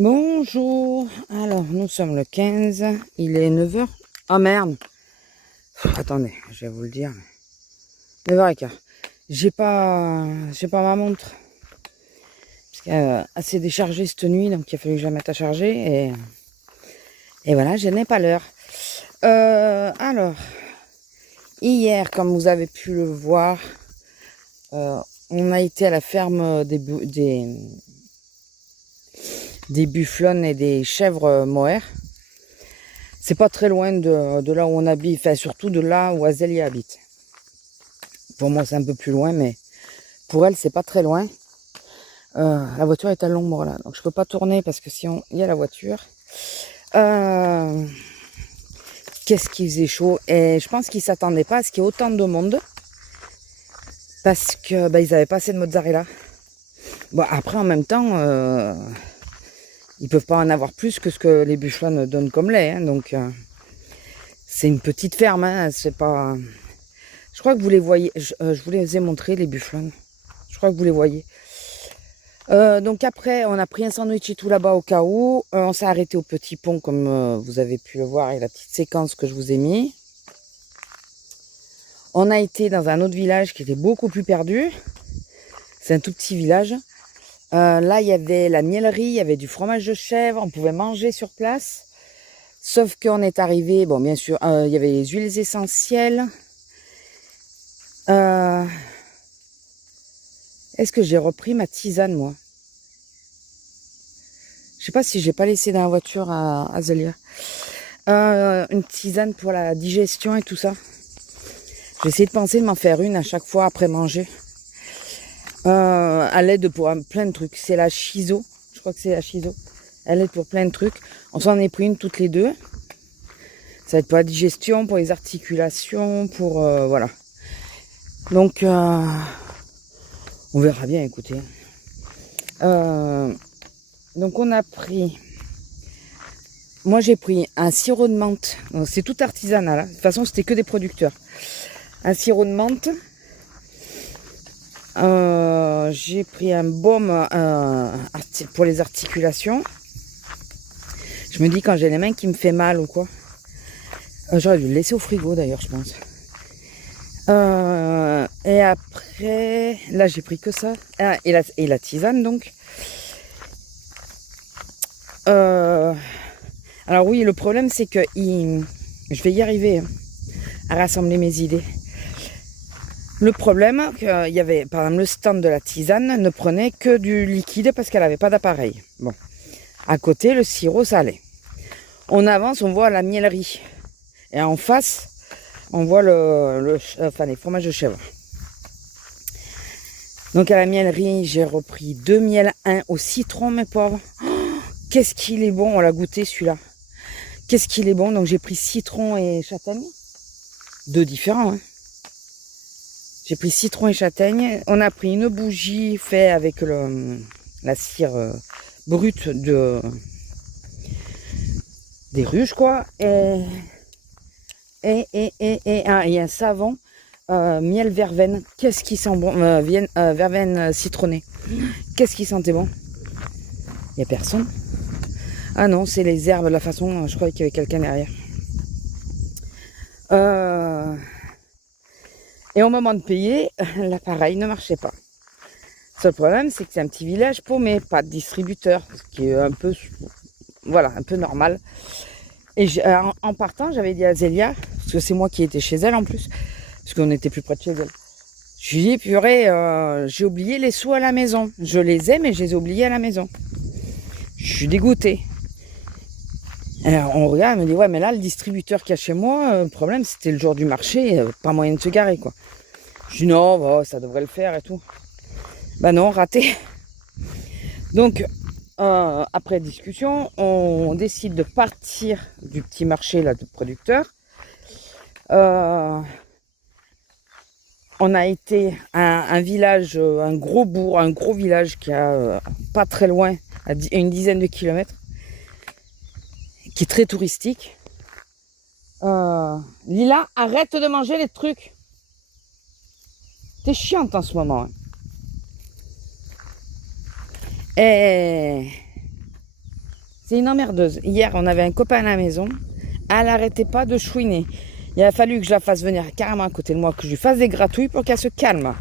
Bonjour, alors nous sommes le 15, il est 9h. Ah merde, attendez, je vais vous le dire. 9h15. J'ai pas ma montre. Parce qu'elle s'est déchargée cette nuit, donc il a fallu que je la mette à charger. Et voilà, je n'ai pas l'heure. Alors, hier, comme vous avez pu le voir, on a été à la ferme des bufflonnes et des chèvres mohair. C'est pas très loin de là où on habite, enfin surtout de là où Azélia habite. Pour moi c'est un peu plus loin, mais pour elle c'est pas très loin. La voiture est à l'ombre là, donc je peux pas tourner parce que si il y a la voiture. Qu'est-ce qu'il faisait chaud, et je pense qu'ils s'attendaient pas à ce qu'il y ait autant de monde parce que ils avaient pas assez de mozzarella. Bon après en même temps ils peuvent pas en avoir plus que ce que les bufflonnes donnent comme lait, hein, donc c'est une petite ferme, hein, c'est pas. Je crois que vous les voyez. Je vous les ai montrés, les bufflonnes. Je crois que vous les voyez. Donc après, on a pris un sandwich et tout là-bas au cas où. On s'est arrêté au petit pont, comme vous avez pu le voir, et la petite séquence que je vous ai mis. On a été dans un autre village qui était beaucoup plus perdu. C'est un tout petit village. Là, il y avait la miellerie, il y avait du fromage de chèvre. On pouvait manger sur place. Sauf qu'on est arrivé, bon, bien sûr, il y avait les huiles essentielles. Est-ce que j'ai repris ma tisane, moi? Je sais pas si j'ai pas laissé dans la voiture à Azélia. Une tisane pour la digestion et tout ça. J'ai essayé de penser de m'en faire une à chaque fois après manger. Elle aide pour plein de trucs. C'est la Shiso. Je crois que c'est la Shiso. Elle aide pour plein de trucs. On s'en est pris une toutes les deux. Ça va être pour la digestion, pour les articulations, pour... voilà. Donc, on verra bien, écoutez. Donc, on a pris... Moi, j'ai pris un sirop de menthe. C'est tout artisanal. Hein. De toute façon, c'était que des producteurs. Un sirop de menthe. J'ai pris un baume pour les articulations. Je me dis quand j'ai les mains qui me fait mal ou quoi. J'aurais dû le laisser au frigo d'ailleurs, je pense. Et après, là j'ai pris que ça. Et la tisane donc. Alors oui, le problème c'est que je vais y arriver à rassembler mes idées. Le problème, qu'il y avait, par exemple, le stand de la tisane ne prenait que du liquide parce qu'elle n'avait pas d'appareil. Bon, à côté, le sirop, ça allait. On avance, on voit la miellerie. Et en face, on voit les fromages de chèvre. Donc à la miellerie, j'ai repris 2 miels, 1 au citron, mes pauvres. Oh, qu'est-ce qu'il est bon, on l'a goûté celui-là. Qu'est-ce qu'il est bon, donc j'ai pris citron et châtaigne. 2 différents, hein. J'ai pris citron et châtaigne. On a pris une bougie faite avec la cire brute des ruches, quoi. Et un savon miel verveine. Qu'est-ce qui sent bon, verveine citronnée. Qu'est-ce qui sentait bon? Il n'y a personne. Ah non, c'est les herbes de la façon. Je croyais qu'il y avait quelqu'un derrière. Et au moment de payer, l'appareil ne marchait pas. Le seul problème, c'est que c'est un petit village paumé, pas de distributeur, ce qui est un peu, voilà, un peu normal. Et en partant, j'avais dit à Zélia, parce que c'est moi qui étais chez elle en plus, parce qu'on était plus près de chez elle. Je lui ai dit, purée, j'ai oublié les sous à la maison. Je les ai, mais je les ai oubliés à la maison. Je suis dégoûtée. Alors on regarde, elle me dit, ouais, mais là, le distributeur qu'il y a chez moi, le problème, c'était le jour du marché, pas moyen de se garer, quoi. Je dis, non, bah, ça devrait le faire et tout. Bah non, raté. Donc, après discussion, on décide de partir du petit marché là de producteurs. On a été à un village, un gros bourg, un gros village qui a pas très loin, à une dizaine de kilomètres, qui est très touristique. Lila, arrête de manger les trucs. T'es chiante en ce moment. Hein. C'est une emmerdeuse. Hier, on avait un copain à la maison. Elle n'arrêtait pas de chouiner. Il a fallu que je la fasse venir carrément à côté de moi, que je lui fasse des gratouilles pour qu'elle se calme.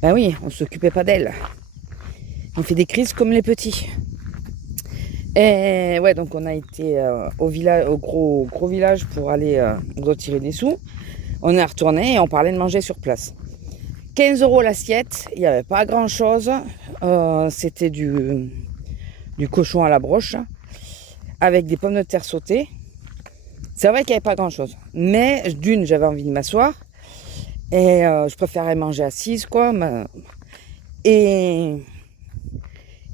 Ben oui, on ne s'occupait pas d'elle. On fait des crises comme les petits. Et ouais, donc on a été au village, au gros village pour aller retirer des sous. On est retourné et on parlait de manger sur place. 15 € l'assiette, il n'y avait pas grand chose. C'était du cochon à la broche avec des pommes de terre sautées. C'est vrai qu'il n'y avait pas grand chose. Mais d'une, j'avais envie de m'asseoir. Et je préférais manger assise, quoi. Et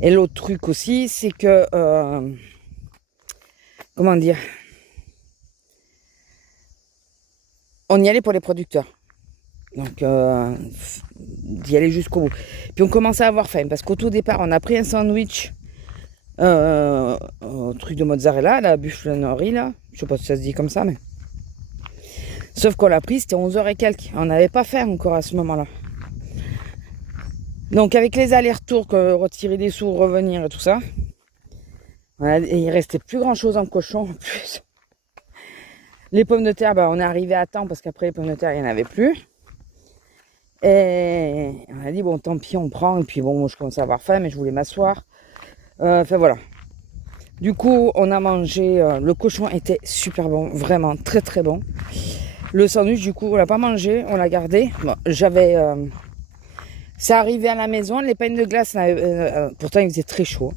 l'autre truc aussi, c'est que... comment dire, on y allait pour les producteurs. Donc, d'y aller jusqu'au bout. Puis on commençait à avoir faim. Parce qu'au tout départ, on a pris un sandwich truc de mozzarella, la buffleterie, là. Je sais pas si ça se dit comme ça, mais... Sauf qu'on l'a pris, c'était 11h et quelques. On n'avait pas faim encore à ce moment-là. Donc avec les allers-retours, retirer des sous, revenir et tout ça, et il restait plus grand-chose en cochon en plus. Les pommes de terre, on est arrivé à temps parce qu'après les pommes de terre, il n'y en avait plus. Et on a dit, bon, tant pis, on prend. Et puis bon, moi, je commençais à avoir faim, mais je voulais m'asseoir. Enfin voilà. Du coup, on a mangé. Le cochon était super bon, vraiment très très bon. Le sandwich, du coup, on l'a pas mangé, on l'a gardé. Bon, j'avais... c'est arrivé à la maison, les pains de glace, pourtant il faisait très chaud.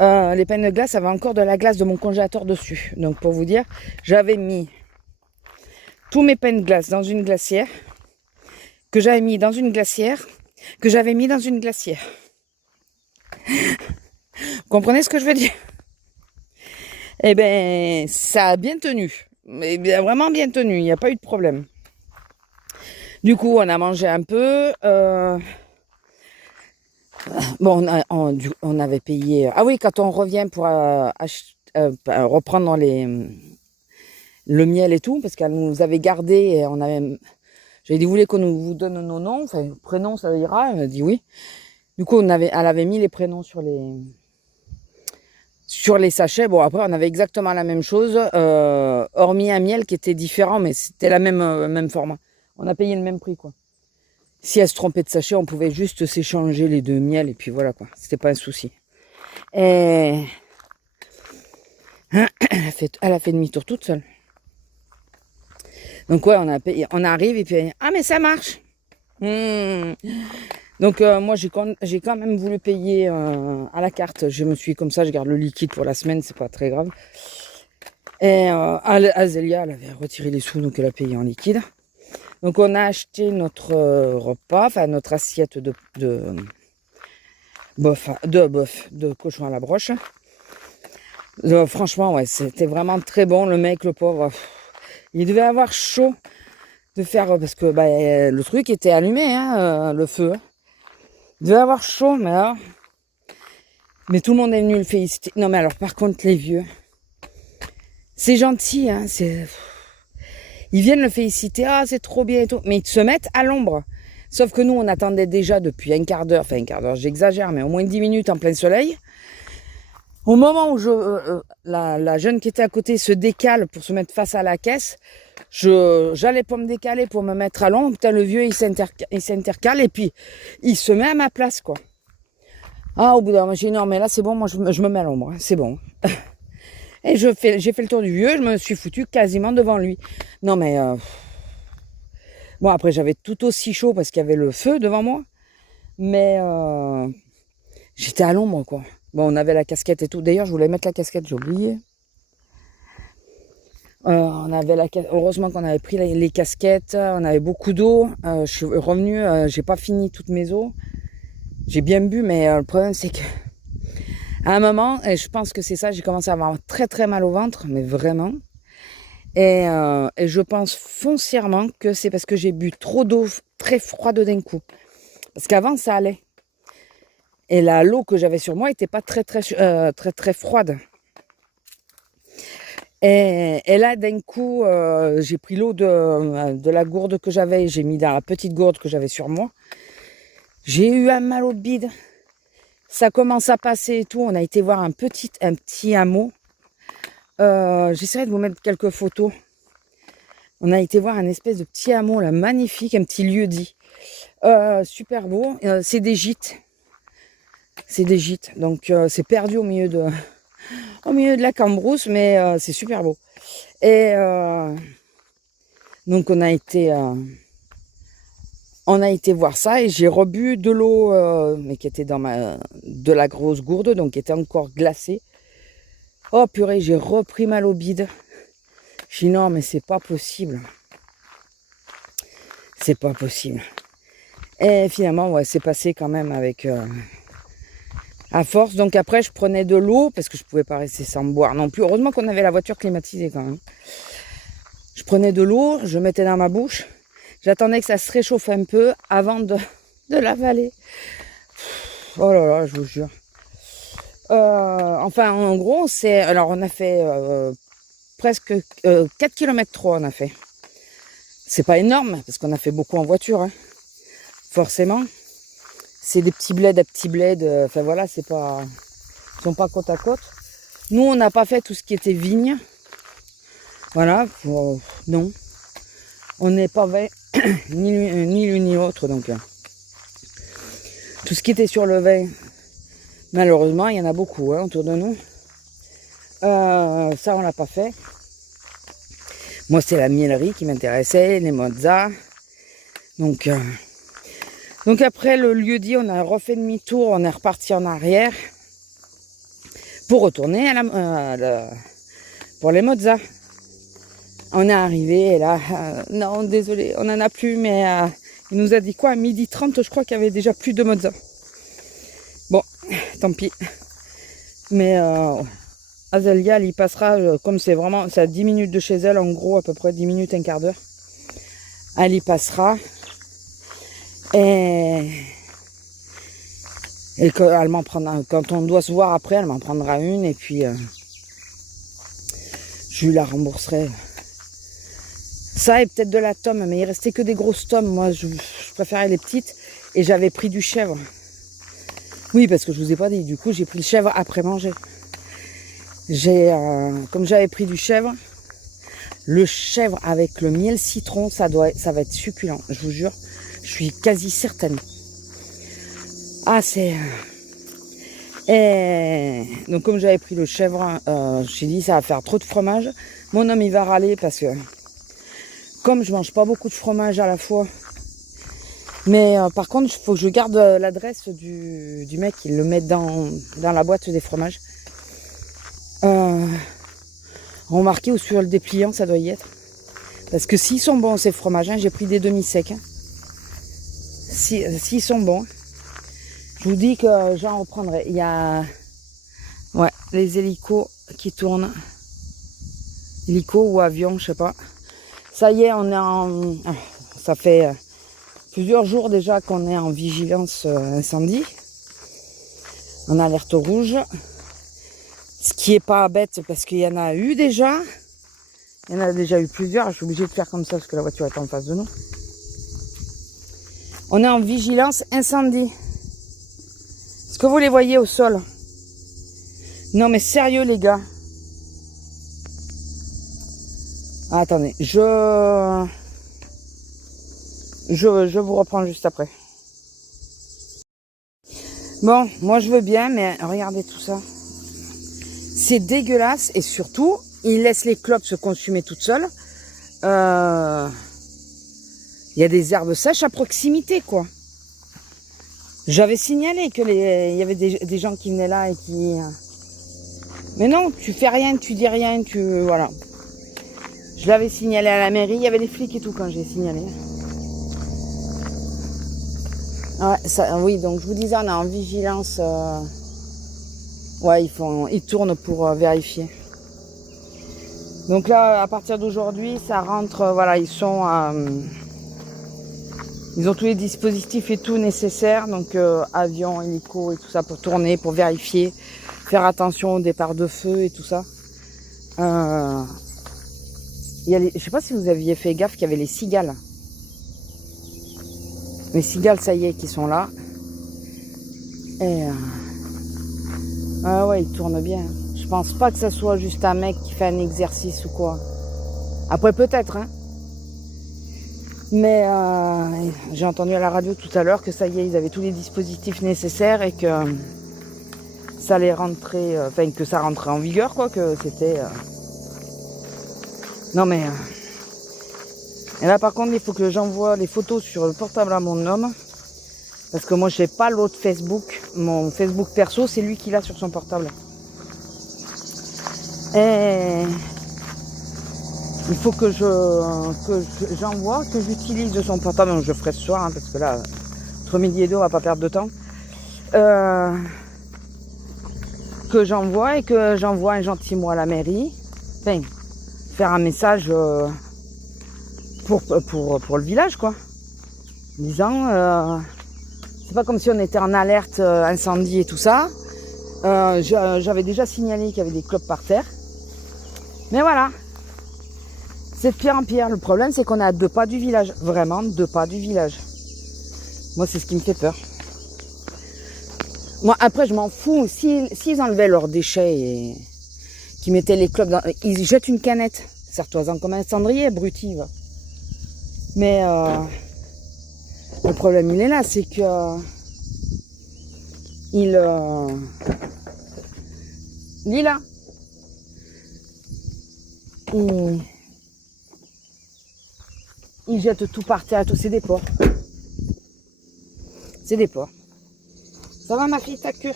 Les pains de glace avaient encore de la glace de mon congélateur dessus. Donc pour vous dire, j'avais mis tous mes pains de glace dans une glacière, que j'avais mis dans une glacière, que j'avais mis dans une glacière. Vous comprenez ce que je veux dire? Eh ben, ça a bien tenu. Mais bien, vraiment bien tenu, il n'y a pas eu de problème. Du coup, on a mangé un peu. Bon, on avait payé... Ah oui, quand on revient pour reprendre le miel et tout, parce qu'elle nous avait gardé et on avait... J'avais dit, vous voulez qu'on vous donne nos noms, enfin, prénoms, ça ira. Elle a dit oui. Du coup, elle avait mis les prénoms sur les sachets. Bon, après, on avait exactement la même chose, hormis un miel qui était différent, mais c'était la même format. On a payé le même prix, quoi. Si elle se trompait de sachet, on pouvait juste s'échanger les deux miels, et puis voilà, quoi. C'était pas un souci. Et elle a fait demi-tour toute seule. Donc ouais, on arrive, et puis ah, mais ça marche. Donc moi j'ai quand même voulu payer à la carte. Je me suis comme ça, je garde le liquide pour la semaine, c'est pas très grave. Et Azélia, elle avait retiré les sous, donc elle a payé en liquide. Donc on a acheté notre repas, enfin notre assiette de cochon à la broche. Franchement, ouais, c'était vraiment très bon. Le mec, le pauvre, il devait avoir chaud de faire, parce que le truc était allumé, hein, le feu. Il devait avoir chaud, mais alors... Mais tout le monde est venu le féliciter. Non, mais alors, par contre, les vieux, c'est gentil, hein, ils viennent le féliciter, ah, c'est trop bien et tout, mais ils se mettent à l'ombre. Sauf que nous, on attendait déjà depuis un quart d'heure, j'exagère, mais au moins 10 minutes en plein soleil. Au moment où la jeune qui était à côté se décale pour se mettre face à la caisse, j'allais pas me décaler pour me mettre à l'ombre. Putain, le vieux, il s'intercale et puis il se met à ma place, quoi. Ah, au bout d'un moment, j'ai dit non, mais là, c'est bon, moi, je me mets à l'ombre, hein, c'est bon. Et j'ai fait le tour du vieux, je me suis foutu quasiment devant lui. Non, mais... Bon, après, j'avais tout aussi chaud parce qu'il y avait le feu devant moi. Mais j'étais à l'ombre, quoi. Bon, on avait la casquette et tout. D'ailleurs, je voulais mettre la casquette, j'ai oublié. Heureusement qu'on avait pris les casquettes. On avait beaucoup d'eau. Je suis revenue, j'ai pas fini toutes mes eaux. J'ai bien bu, mais le problème, c'est que... À un moment, et je pense que c'est ça, j'ai commencé à avoir très très mal au ventre, mais vraiment. Et je pense foncièrement que c'est parce que j'ai bu trop d'eau très froide d'un coup. Parce qu'avant, ça allait. Et l'eau que j'avais sur moi n'était pas très froide. Et là, d'un coup, j'ai pris l'eau de la gourde que j'avais, j'ai mis dans la petite gourde que j'avais sur moi. J'ai eu un mal au bide. Ça commence à passer et tout. On a été voir un petit hameau. J'essaierai de vous mettre quelques photos. On a été voir un espèce de petit hameau là, magnifique, un petit lieu-dit. Super beau. C'est des gîtes. C'est des gîtes. Donc c'est perdu au milieu de la cambrousse, mais c'est super beau. Et donc on a été voir ça et j'ai rebu de l'eau, mais qui était de la grosse gourde, donc qui était encore glacée. Oh purée, j'ai repris mal au bide. Je dis non, mais c'est pas possible. C'est pas possible. Et finalement, ouais, c'est passé quand même avec à force. Donc après, je prenais de l'eau parce que je pouvais pas rester sans boire non plus. Heureusement qu'on avait la voiture climatisée quand même. Je prenais de l'eau, je mettais dans ma bouche. J'attendais que ça se réchauffe un peu avant de l'avaler. Oh là là, je vous jure. Enfin, en gros, alors on a fait presque 4 km 3 on a fait. C'est pas énorme, parce qu'on a fait beaucoup en voiture, hein. Forcément. C'est des petits bleds à petits bleds. Enfin voilà, ils sont pas côte à côte. Nous, on n'a pas fait tout ce qui était vigne. Voilà, non. On n'est pas ni l'une ni l'autre, donc. Tout ce qui était sur le vin, malheureusement, il y en a beaucoup hein, autour de nous. Ça, on l'a pas fait. Moi, c'est la miellerie qui m'intéressait, les mozzas. Donc après le lieu-dit, on a refait demi-tour, on est reparti en arrière pour retourner pour les mozzas. On est arrivé et là, non, désolé, on n'en a plus, mais il nous a dit quoi, à 12h30, je crois qu'il y avait déjà plus de mozzas. Bon, tant pis. Mais Azélia, elle y passera, comme c'est à 10 minutes de chez elle, en gros, à peu près 10 minutes, un quart d'heure. Elle y passera. Et elle m'en prendra, quand on doit se voir après, elle m'en prendra une et puis je lui la rembourserai. Ça et peut-être de la tome, mais il restait que des grosses tomes. Moi, je préférais les petites et j'avais pris du chèvre. Oui, parce que je vous ai pas dit, du coup, j'ai pris le chèvre après manger. Comme j'avais pris du chèvre, le chèvre avec le miel citron, ça va être succulent, je vous jure. Je suis quasi certaine. Ah, Et donc, comme j'avais pris le chèvre, je me suis dit, ça va faire trop de fromage. Mon homme, il va râler parce que, comme je mange pas beaucoup de fromage à la fois, mais par contre, il faut que je garde l'adresse du mec, il le met dans la boîte des fromages. Remarquez, ou sur le dépliant, ça doit y être. Parce que s'ils sont bons, ces fromages, hein, j'ai pris des demi-secs. Hein. S'ils sont bons, je vous dis que j'en reprendrai. Il y a les hélicos qui tournent. Hélico ou avion, je sais pas. Ça y est, ça fait plusieurs jours déjà qu'on est en vigilance incendie. En alerte rouge. Ce qui est pas bête parce qu'il y en a eu déjà. Il y en a déjà eu plusieurs. Je suis obligée de faire comme ça parce que la voiture est en face de nous. On est en vigilance incendie. Est-ce que vous les voyez au sol? Non mais sérieux les gars. Ah, attendez, je vous reprends juste après. Bon, moi je veux bien, mais regardez tout ça. C'est dégueulasse et surtout, ils laissent les clopes se consumer toutes seules. Il y a des herbes sèches à proximité, quoi. J'avais signalé que il y avait des gens qui venaient là et qui... Mais non, tu fais rien, tu dis rien, voilà. Je l'avais signalé à la mairie, il y avait des flics et tout quand j'ai signalé. Ouais, oui, donc je vous disais, on est en vigilance. Ouais, ils tournent pour vérifier. Donc là, à partir d'aujourd'hui, ça rentre, voilà, ils ont tous les dispositifs et tout nécessaire, donc avion, hélico et tout ça pour tourner, pour vérifier, faire attention au départ de feu et tout ça. Je sais pas si vous aviez fait gaffe qu'il y avait les cigales. Les cigales, ça y est, qui sont là. Et Ah ouais, il tourne bien. Je pense pas que ça soit juste un mec qui fait un exercice ou quoi. Après peut-être, hein. Mais j'ai entendu à la radio tout à l'heure que ça y est, ils avaient tous les dispositifs nécessaires et que ça allait rentrer, que ça rentrait en vigueur, quoi, que c'était... Non mais... Et là par contre, il faut que j'envoie les photos sur le portable à mon homme. Parce que moi, je n'ai pas l'autre Facebook. Mon Facebook perso, c'est lui qui l'a sur son portable. Et il faut que j'envoie, que j'utilise son portable. Donc, je le ferai ce soir, hein, parce que là, entre midi et deux, on va pas perdre de temps. Que j'envoie et que j'envoie un gentil mot à la mairie. Enfin, faire un message pour le village, quoi. Disant... c'est pas comme si on était en alerte incendie et tout ça. J'avais déjà signalé qu'il y avait des clopes par terre. Mais voilà. C'est de pire en pire. Le problème, c'est qu'on est à 2 pas du village. Vraiment, 2 pas du village. Moi, c'est ce qui me fait peur. Moi, après, je m'en fous. S'ils enlevaient leurs déchets et qu'ils mettaient les clopes dans... Ils jettent une canette. Serre-toi-en comme un cendrier, abruti. Mais... le problème, il est là, c'est que Lila, il jette tout par terre, tout, c'est des porcs. C'est des porcs. Ça va ma fille, ta queue?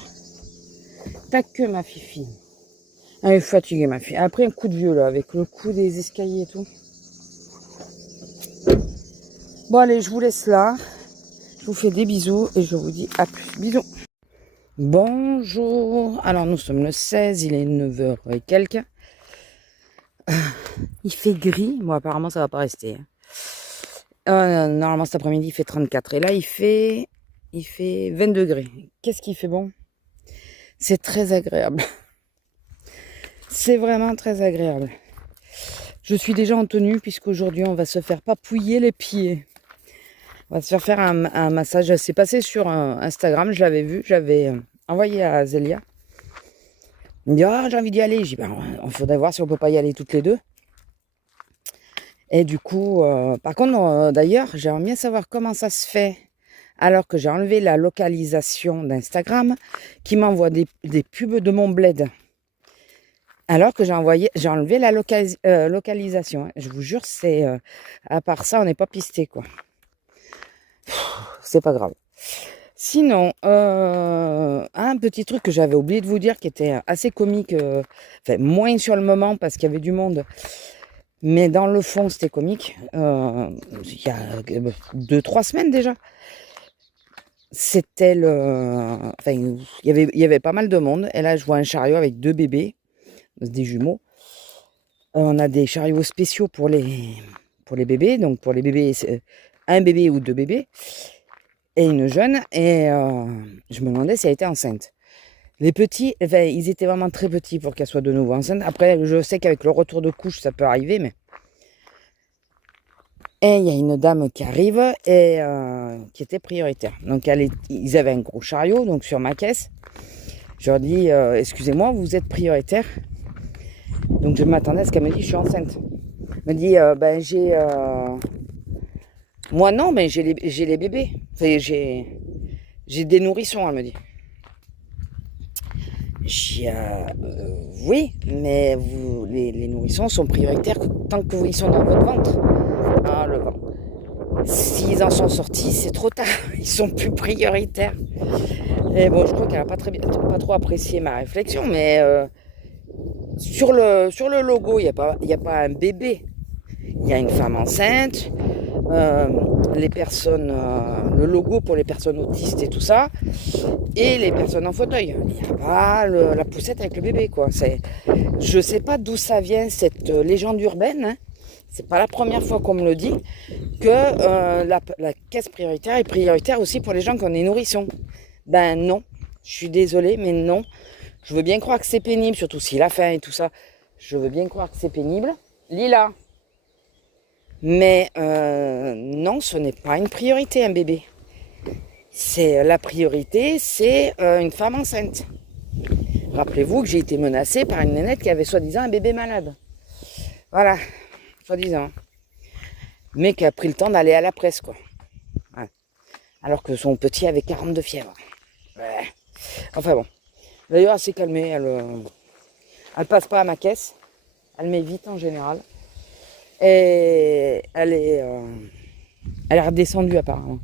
Ta queue, ma fifi. Elle est fatiguée, ma fille. Après un coup de vieux, là, avec le coup des escaliers et tout. Bon, allez, je vous laisse là. Je vous fais des bisous et je vous dis à plus. Bisous. Bonjour. Alors, nous sommes le 16, il est 9h et quelques. Il fait gris. Bon, apparemment, ça va pas rester. Normalement, cet après-midi, il fait 34. Et là, il fait 20 degrés. Qu'est-ce qui fait bon? C'est très agréable. C'est vraiment très agréable. Je suis déjà en tenue puisqu'aujourd'hui, on va se faire papouiller les pieds. On va se faire un massage. C'est passé sur Instagram, je l'avais vu. J'avais envoyé à Zélia. Il me dit, ah, j'ai envie d'y aller. J'ai dit, ben, il faudrait voir si on peut pas y aller toutes les deux. Et du coup, par contre, d'ailleurs, j'aimerais bien savoir comment ça se fait. Alors que j'ai enlevé la localisation d'Instagram, qui m'envoie des pubs de mon bled. Alors que j'ai enlevé la localisation. Hein. Je vous jure, c'est à part ça, on n'est pas pisté, quoi. C'est pas grave. Sinon, un petit truc que j'avais oublié de vous dire, qui était assez comique, enfin moins sur le moment parce qu'il y avait du monde, mais dans le fond c'était comique. Il y a 2-3 semaines déjà. C'était enfin il y avait pas mal de monde. Et là je vois un chariot avec 2 bébés, des jumeaux. On a des chariots spéciaux pour les bébés, donc pour les bébés, un bébé ou 2 bébés. Et une jeune, et je me demandais si elle était enceinte. Les petits, enfin, ils étaient vraiment très petits pour qu'elle soit de nouveau enceinte. Après, je sais qu'avec le retour de couche, ça peut arriver, mais... Et il y a une dame qui arrive, et qui était prioritaire. Donc, ils avaient un gros chariot, donc sur ma caisse. Je leur dis, excusez-moi, vous êtes prioritaire. Donc, je m'attendais à ce qu'elle me dise, je suis enceinte. Elle me dit, ben, j'ai... Moi, non, mais j'ai les bébés. Enfin, j'ai des nourrissons, elle me dit. Oui, mais les nourrissons sont prioritaires tant qu'ils sont dans votre ventre. Ah, le ventre. S'ils en sont sortis, c'est trop tard. Ils sont plus prioritaires. Et bon, je crois qu'elle n'a pas trop apprécié ma réflexion, mais sur le logo, il n'y a pas un bébé. Il y a une femme enceinte. Les personnes, le logo pour les personnes autistes et tout ça, et les personnes en fauteuil. Il n'y a pas la poussette avec le bébé, quoi. Je sais pas d'où ça vient, cette légende urbaine. Hein. C'est pas la première fois qu'on me le dit, que la caisse prioritaire est prioritaire aussi pour les gens qui ont des nourrissons. Ben non, je suis désolée, mais non. Je veux bien croire que c'est pénible, surtout s'il a faim et tout ça. Je veux bien croire que c'est pénible. Lila. Mais non, ce n'est pas une priorité, un bébé. La priorité, c'est une femme enceinte. Rappelez-vous que j'ai été menacée par une nénette qui avait soi-disant un bébé malade. Voilà, soi-disant. Mais qui a pris le temps d'aller à la presse, quoi. Ouais. Alors que son petit avait 42 fièvre. Ouais. Enfin bon. D'ailleurs, elle s'est calmée. Elle passe pas à ma caisse. Elle met vite en général. Et elle est redescendue apparemment.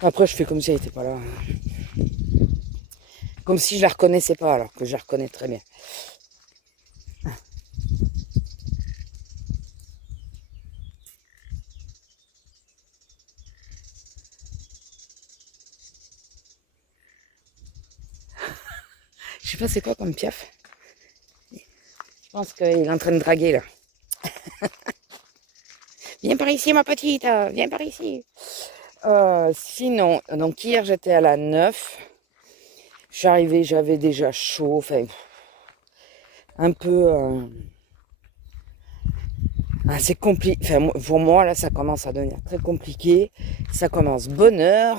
Après, je fais comme si elle n'était pas là. Comme si je la reconnaissais pas, alors que je la reconnais très bien. Je sais pas c'est quoi comme piaf. Je pense qu'il est en train de draguer là. Viens par ici ma petite, viens par ici. Sinon, donc hier j'étais à la 9. Je suis arrivée, j'avais déjà chaud, enfin un peu c'est compliqué. Enfin pour moi là ça commence à devenir très compliqué. Ça commence bonne heure.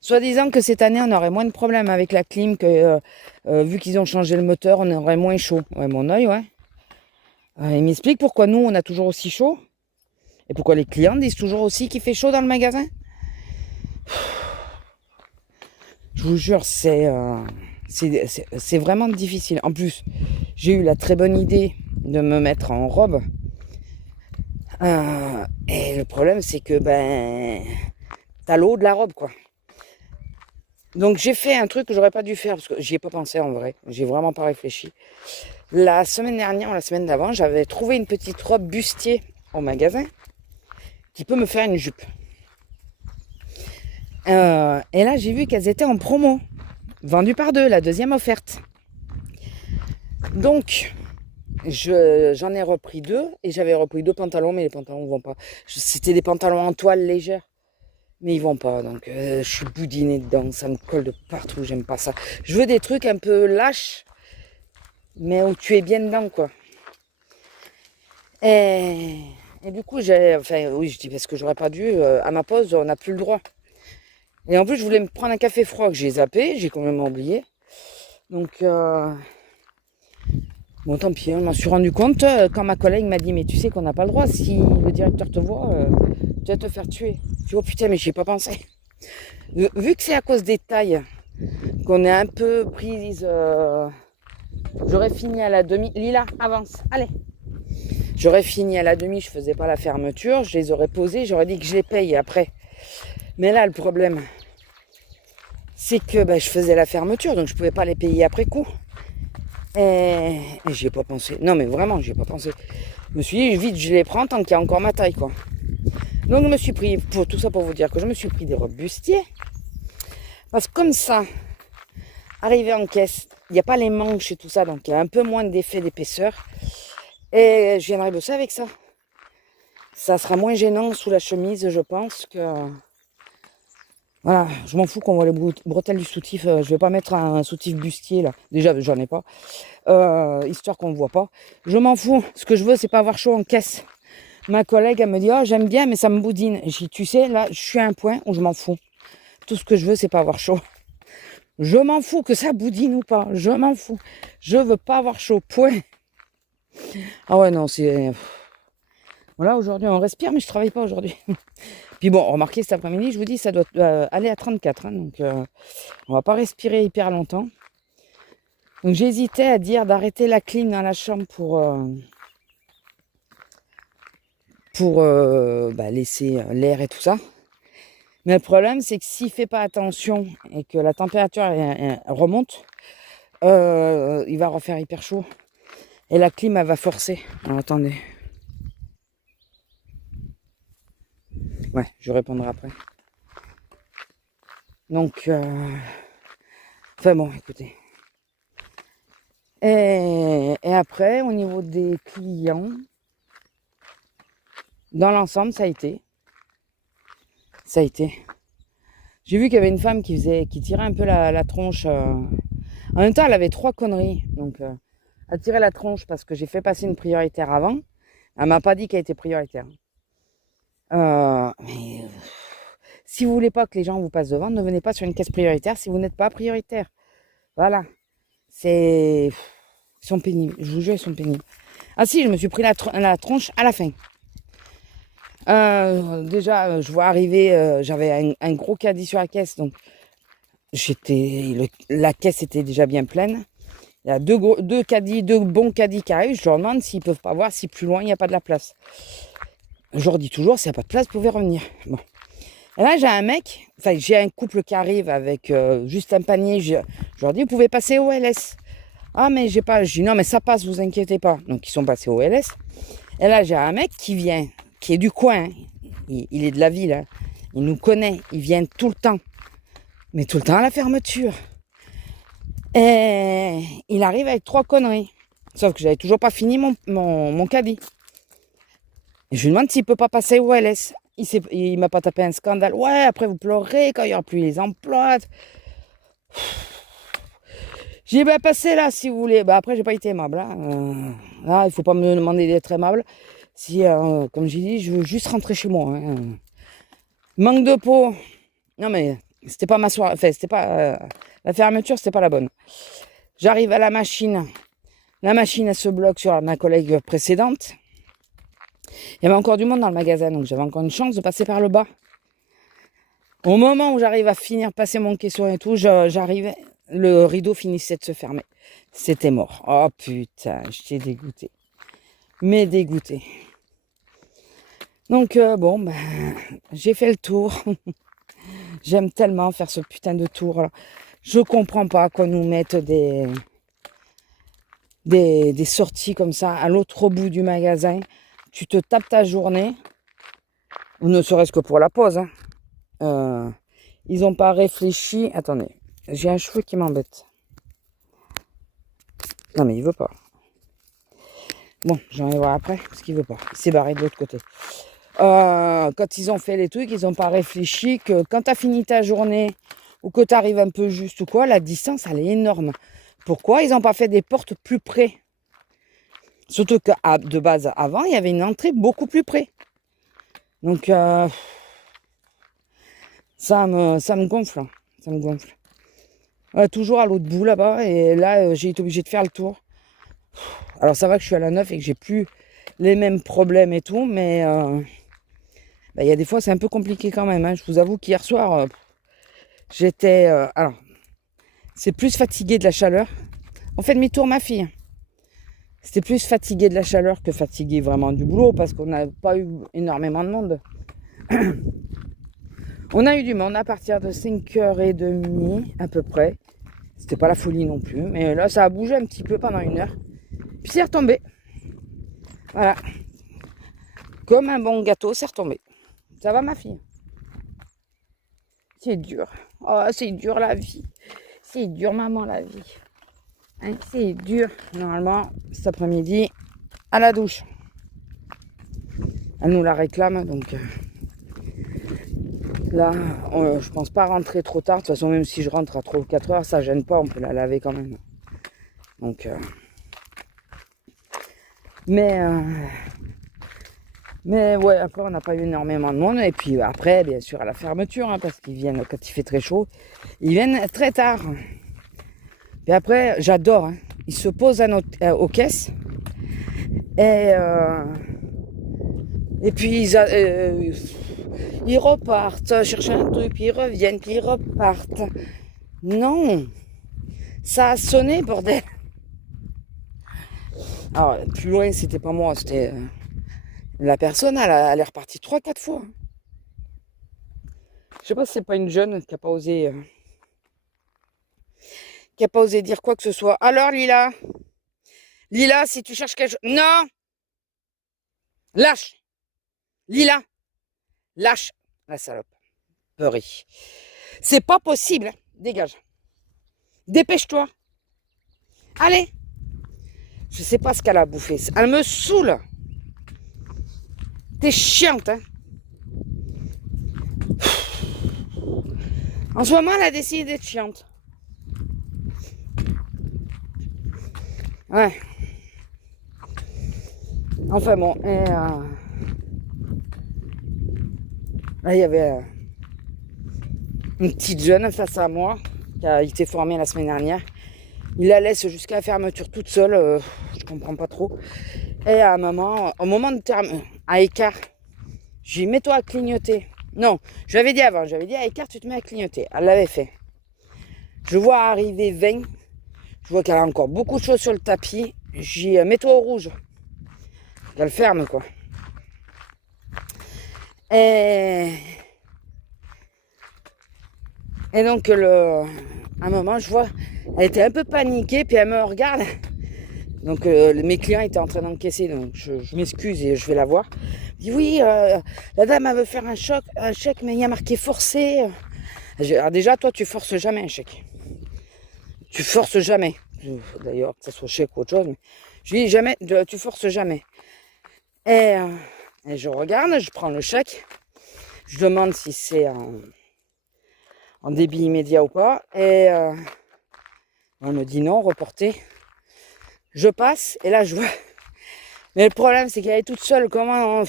Soit disant que cette année on aurait moins de problèmes avec la clim, que vu qu'ils ont changé le moteur, on aurait moins chaud. Ouais, mon œil, ouais. Il m'explique pourquoi nous on a toujours aussi chaud. Et pourquoi les clients disent toujours aussi qu'il fait chaud dans le magasin. Je vous jure, c'est vraiment difficile. En plus, j'ai eu la très bonne idée de me mettre en robe. Et le problème, c'est que t'as l'eau de la robe, quoi. Donc j'ai fait un truc que j'aurais pas dû faire parce que j'y ai pas pensé en vrai. J'ai vraiment pas réfléchi. La semaine dernière ou la semaine d'avant, j'avais trouvé une petite robe bustier au magasin qui peut me faire une jupe. Et là, j'ai vu qu'elles étaient en promo, vendues par deux, la deuxième offerte. Donc, j'en ai repris deux et j'avais repris deux pantalons, mais les pantalons ne vont pas. C'était des pantalons en toile légère, mais ils vont pas. Donc, je suis boudinée dedans, ça me colle de partout, j'aime pas ça. Je veux des trucs un peu lâches, mais où tu es bien dedans, quoi. Et du coup, oui, je dis parce que j'aurais pas dû. À ma pause, on n'a plus le droit. Et en plus, je voulais me prendre un café froid que j'ai zappé, j'ai quand même oublié. Donc, bon, tant pis, je m'en suis rendu compte quand ma collègue m'a dit, mais tu sais qu'on n'a pas le droit, si le directeur te voit, tu vas te faire tuer. Je dis, oh putain, mais j'y ai pas pensé. Vu que c'est à cause des tailles qu'on est un peu prise, j'aurais fini à la demi. Lila, avance, allez. J'aurais fini à la demi, je faisais pas la fermeture, je les aurais posées, j'aurais dit que je les paye après. Mais là, le problème, c'est que je faisais la fermeture, donc je pouvais pas les payer après coup. Et j'y ai pas pensé. Non, mais vraiment, j'y ai pas pensé. Je me suis dit, vite, je les prends tant qu'il y a encore ma taille, quoi. Donc, je me suis pris, pour tout ça pour vous dire que je me suis pris des robes bustiers. Parce que comme ça, arrivé en caisse, il n'y a pas les manches et tout ça, donc il y a un peu moins d'effet d'épaisseur. Et je viendrai bosser avec ça. Ça sera moins gênant sous la chemise, je pense, que... Voilà, je m'en fous qu'on voit les bretelles du soutif. Je vais pas mettre un soutif bustier, là. Déjà, j'en ai pas. Histoire qu'on ne voit pas. Je m'en fous. Ce que je veux, c'est pas avoir chaud en caisse. Ma collègue, elle me dit, oh, j'aime bien, mais ça me boudine. Et je dis, tu sais, là, je suis à un point où je m'en fous. Tout ce que je veux, c'est pas avoir chaud. Je m'en fous que ça boudine ou pas. Je m'en fous. Je veux pas avoir chaud. Point. Ah ouais, non, c'est... Voilà, aujourd'hui, on respire, mais je travaille pas aujourd'hui. Puis bon, remarquez, cet après-midi, je vous dis, ça doit aller à 34. Donc, on va pas respirer hyper longtemps. Donc, j'hésitais à dire d'arrêter la clim dans la chambre pour laisser l'air et tout ça. Mais le problème, c'est que s'il fait pas attention et que la température remonte, il va refaire hyper chaud. Et la clim, elle va forcer. Alors, attendez. Ouais, je répondrai après. Donc, enfin bon, écoutez. Et après, au niveau des clients, dans l'ensemble, ça a été. J'ai vu qu'il y avait une femme qui tirait un peu la tronche. En même temps, elle avait 3 conneries. Donc, elle tirait la tronche parce que j'ai fait passer une prioritaire avant. Elle m'a pas dit qu'elle était prioritaire. Mais si vous voulez pas que les gens vous passent devant, ne venez pas sur une caisse prioritaire si vous n'êtes pas prioritaire. Voilà. Ils sont pénibles. Je vous jure, ils sont pénibles. Ah si, je me suis pris la tronche à la fin. Déjà, je vois arriver, j'avais un gros caddie sur la caisse, donc la caisse était déjà bien pleine. Il y a deux bons caddies qui arrivent. Je leur demande s'ils peuvent pas voir si plus loin il n'y a pas de la place. Je leur dis toujours, s'il n'y a pas de place, vous pouvez revenir. Bon. Et là, j'ai un couple qui arrive avec juste un panier. Je leur dis, vous pouvez passer au LS. Ah, mais j'ai pas. Je dis, non, mais ça passe, vous inquiétez pas. Donc, ils sont passés au LS. Et là, j'ai un mec qui vient, qui est du coin. Hein. Il est de la ville. Hein. Il nous connaît. Il vient tout le temps. Mais tout le temps à la fermeture. Et il arrive avec 3 conneries. Sauf que j'avais toujours pas fini mon caddie. Et je lui demande s'il peut pas passer au LS. Il m'a pas tapé un scandale. Ouais, après vous pleurez quand il n'y aura plus les emplois. J'ai dit, bah, passez là si vous voulez. Bah, après, j'ai pas été aimable. Hein. Là, il faut pas me demander d'être aimable. Si, comme j'ai dit, je veux juste rentrer chez moi. Hein. Manque de peau. Non, mais c'était pas ma soirée. Enfin, c'était pas. La fermeture, c'était pas la bonne. J'arrive à la machine. La machine, elle se bloque sur ma collègue précédente. Il y avait encore du monde dans le magasin, donc j'avais encore une chance de passer par le bas. Au moment où j'arrive à finir passer mon caisson et tout, j'arrivais, le rideau finissait de se fermer. C'était mort. Oh putain, j'étais dégoûté. Mais dégoûté. Donc bon, ben, j'ai fait le tour. J'aime tellement faire ce putain de tour. Alors, je comprends pas qu'on nous mette des sorties comme ça à l'autre bout du magasin. Tu te tapes ta journée, ou ne serait-ce que pour la pause. Hein. Ils n'ont pas réfléchi. Attendez, j'ai un cheveu qui m'embête. Non mais il veut pas. Bon, j'en vais voir après, parce qu'il veut pas. Il s'est barré de l'autre côté. Quand ils ont fait les trucs, ils n'ont pas réfléchi que quand tu as fini ta journée, ou que tu arrives un peu juste ou quoi, la distance, elle est énorme. Pourquoi ils n'ont pas fait des portes plus près? Surtout que de base, avant, il y avait une entrée beaucoup plus près. Donc, ça me gonfle. Hein. Ça me gonfle. Toujours à l'autre bout là-bas. Et là, j'ai été obligée de faire le tour. Alors, ça va que je suis à la 9 et que j'ai plus les mêmes problèmes et tout. Mais il y a des fois, c'est un peu compliqué quand même. Hein. Je vous avoue qu'hier soir, j'étais... alors, c'est plus fatigué de la chaleur. On fait demi-tour, ma fille. C'était plus fatigué de la chaleur que fatigué vraiment du boulot parce qu'on n'a pas eu énormément de monde. On a eu du monde à partir de 5h30 à peu près. C'était pas la folie non plus. Mais là, ça a bougé un petit peu pendant 1 heure. Puis c'est retombé. Voilà. Comme un bon gâteau, c'est retombé. Ça va, ma fille? C'est dur. Oh, c'est dur la vie. C'est dur, maman, la vie. Hein, c'est dur. Normalement, cet après-midi, à la douche. Elle nous la réclame, donc... Là, je pense pas rentrer trop tard. De toute façon, même si je rentre à 3 ou 4 heures, ça gêne pas. On peut la laver quand même. Donc... Mais ouais, après, on n'a pas eu énormément de monde. Et puis après, bien sûr, à la fermeture, hein, parce qu'ils viennent, quand il fait très chaud, ils viennent très tard. Et après, j'adore. Hein. Ils se posent aux caisses. Et puis, ils repartent chercher un truc, puis ils reviennent, puis ils repartent. Non, ça a sonné, bordel. Alors, plus loin, c'était pas moi, c'était la personne, elle est repartie 3-4 fois. Je sais pas si c'est pas une jeune qui a pas osé dire quoi que ce soit. Alors, Lila, si tu cherches quelque chose... Non. Lâche. Lila, lâche la salope. Peurie. C'est pas possible. Dégage. Dépêche-toi. Allez. Je sais pas ce qu'elle a bouffé. Elle me saoule. T'es chiante, hein. En ce moment, elle a décidé d'être chiante. Ouais. Enfin bon, et là, il y avait une petite jeune face à moi qui a été formée la semaine dernière. Il la laisse jusqu'à la fermeture toute seule. Je comprends pas trop. Et à un moment, au moment de terme, à écart, j'ai dit mets-toi à clignoter. Non, je l'avais dit avant, j'avais dit à écart, tu te mets à clignoter. Elle l'avait fait. Je vois arriver 20. Je vois qu'elle a encore beaucoup de choses sur le tapis. J'ai dit mets-toi au rouge. Elle ferme quoi. Et donc à un moment, je vois, elle était un peu paniquée, puis elle me regarde. Donc mes clients étaient en train d'encaisser, donc je m'excuse et je vais la voir. Je dis oui, la dame elle veut faire un chèque, mais il y a marqué forcé. Alors déjà, toi tu forces jamais un chèque. Tu forces jamais. D'ailleurs, que ce soit chèque ou autre chose. Mais je dis jamais, tu forces jamais. Et je regarde, je prends le chèque. Je demande si c'est en débit immédiat ou pas. Et on me dit non, reporté. Je passe et là je vois. Mais le problème c'est qu'elle est toute seule. Comment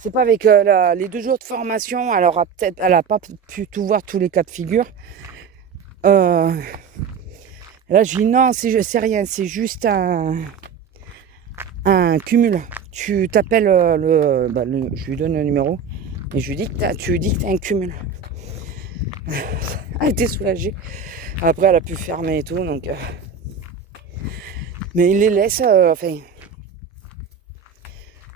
c'est pas avec les 2 jours de formation. Elle a pas pu tout voir tous les cas de figure. Là je dis non, c'est rien, c'est juste un cumul. Tu t'appelles je lui donne le numéro et je lui dis que tu dis que t'as un cumul. Elle était soulagée. Après elle a pu fermer et tout donc. Mais il les laisse,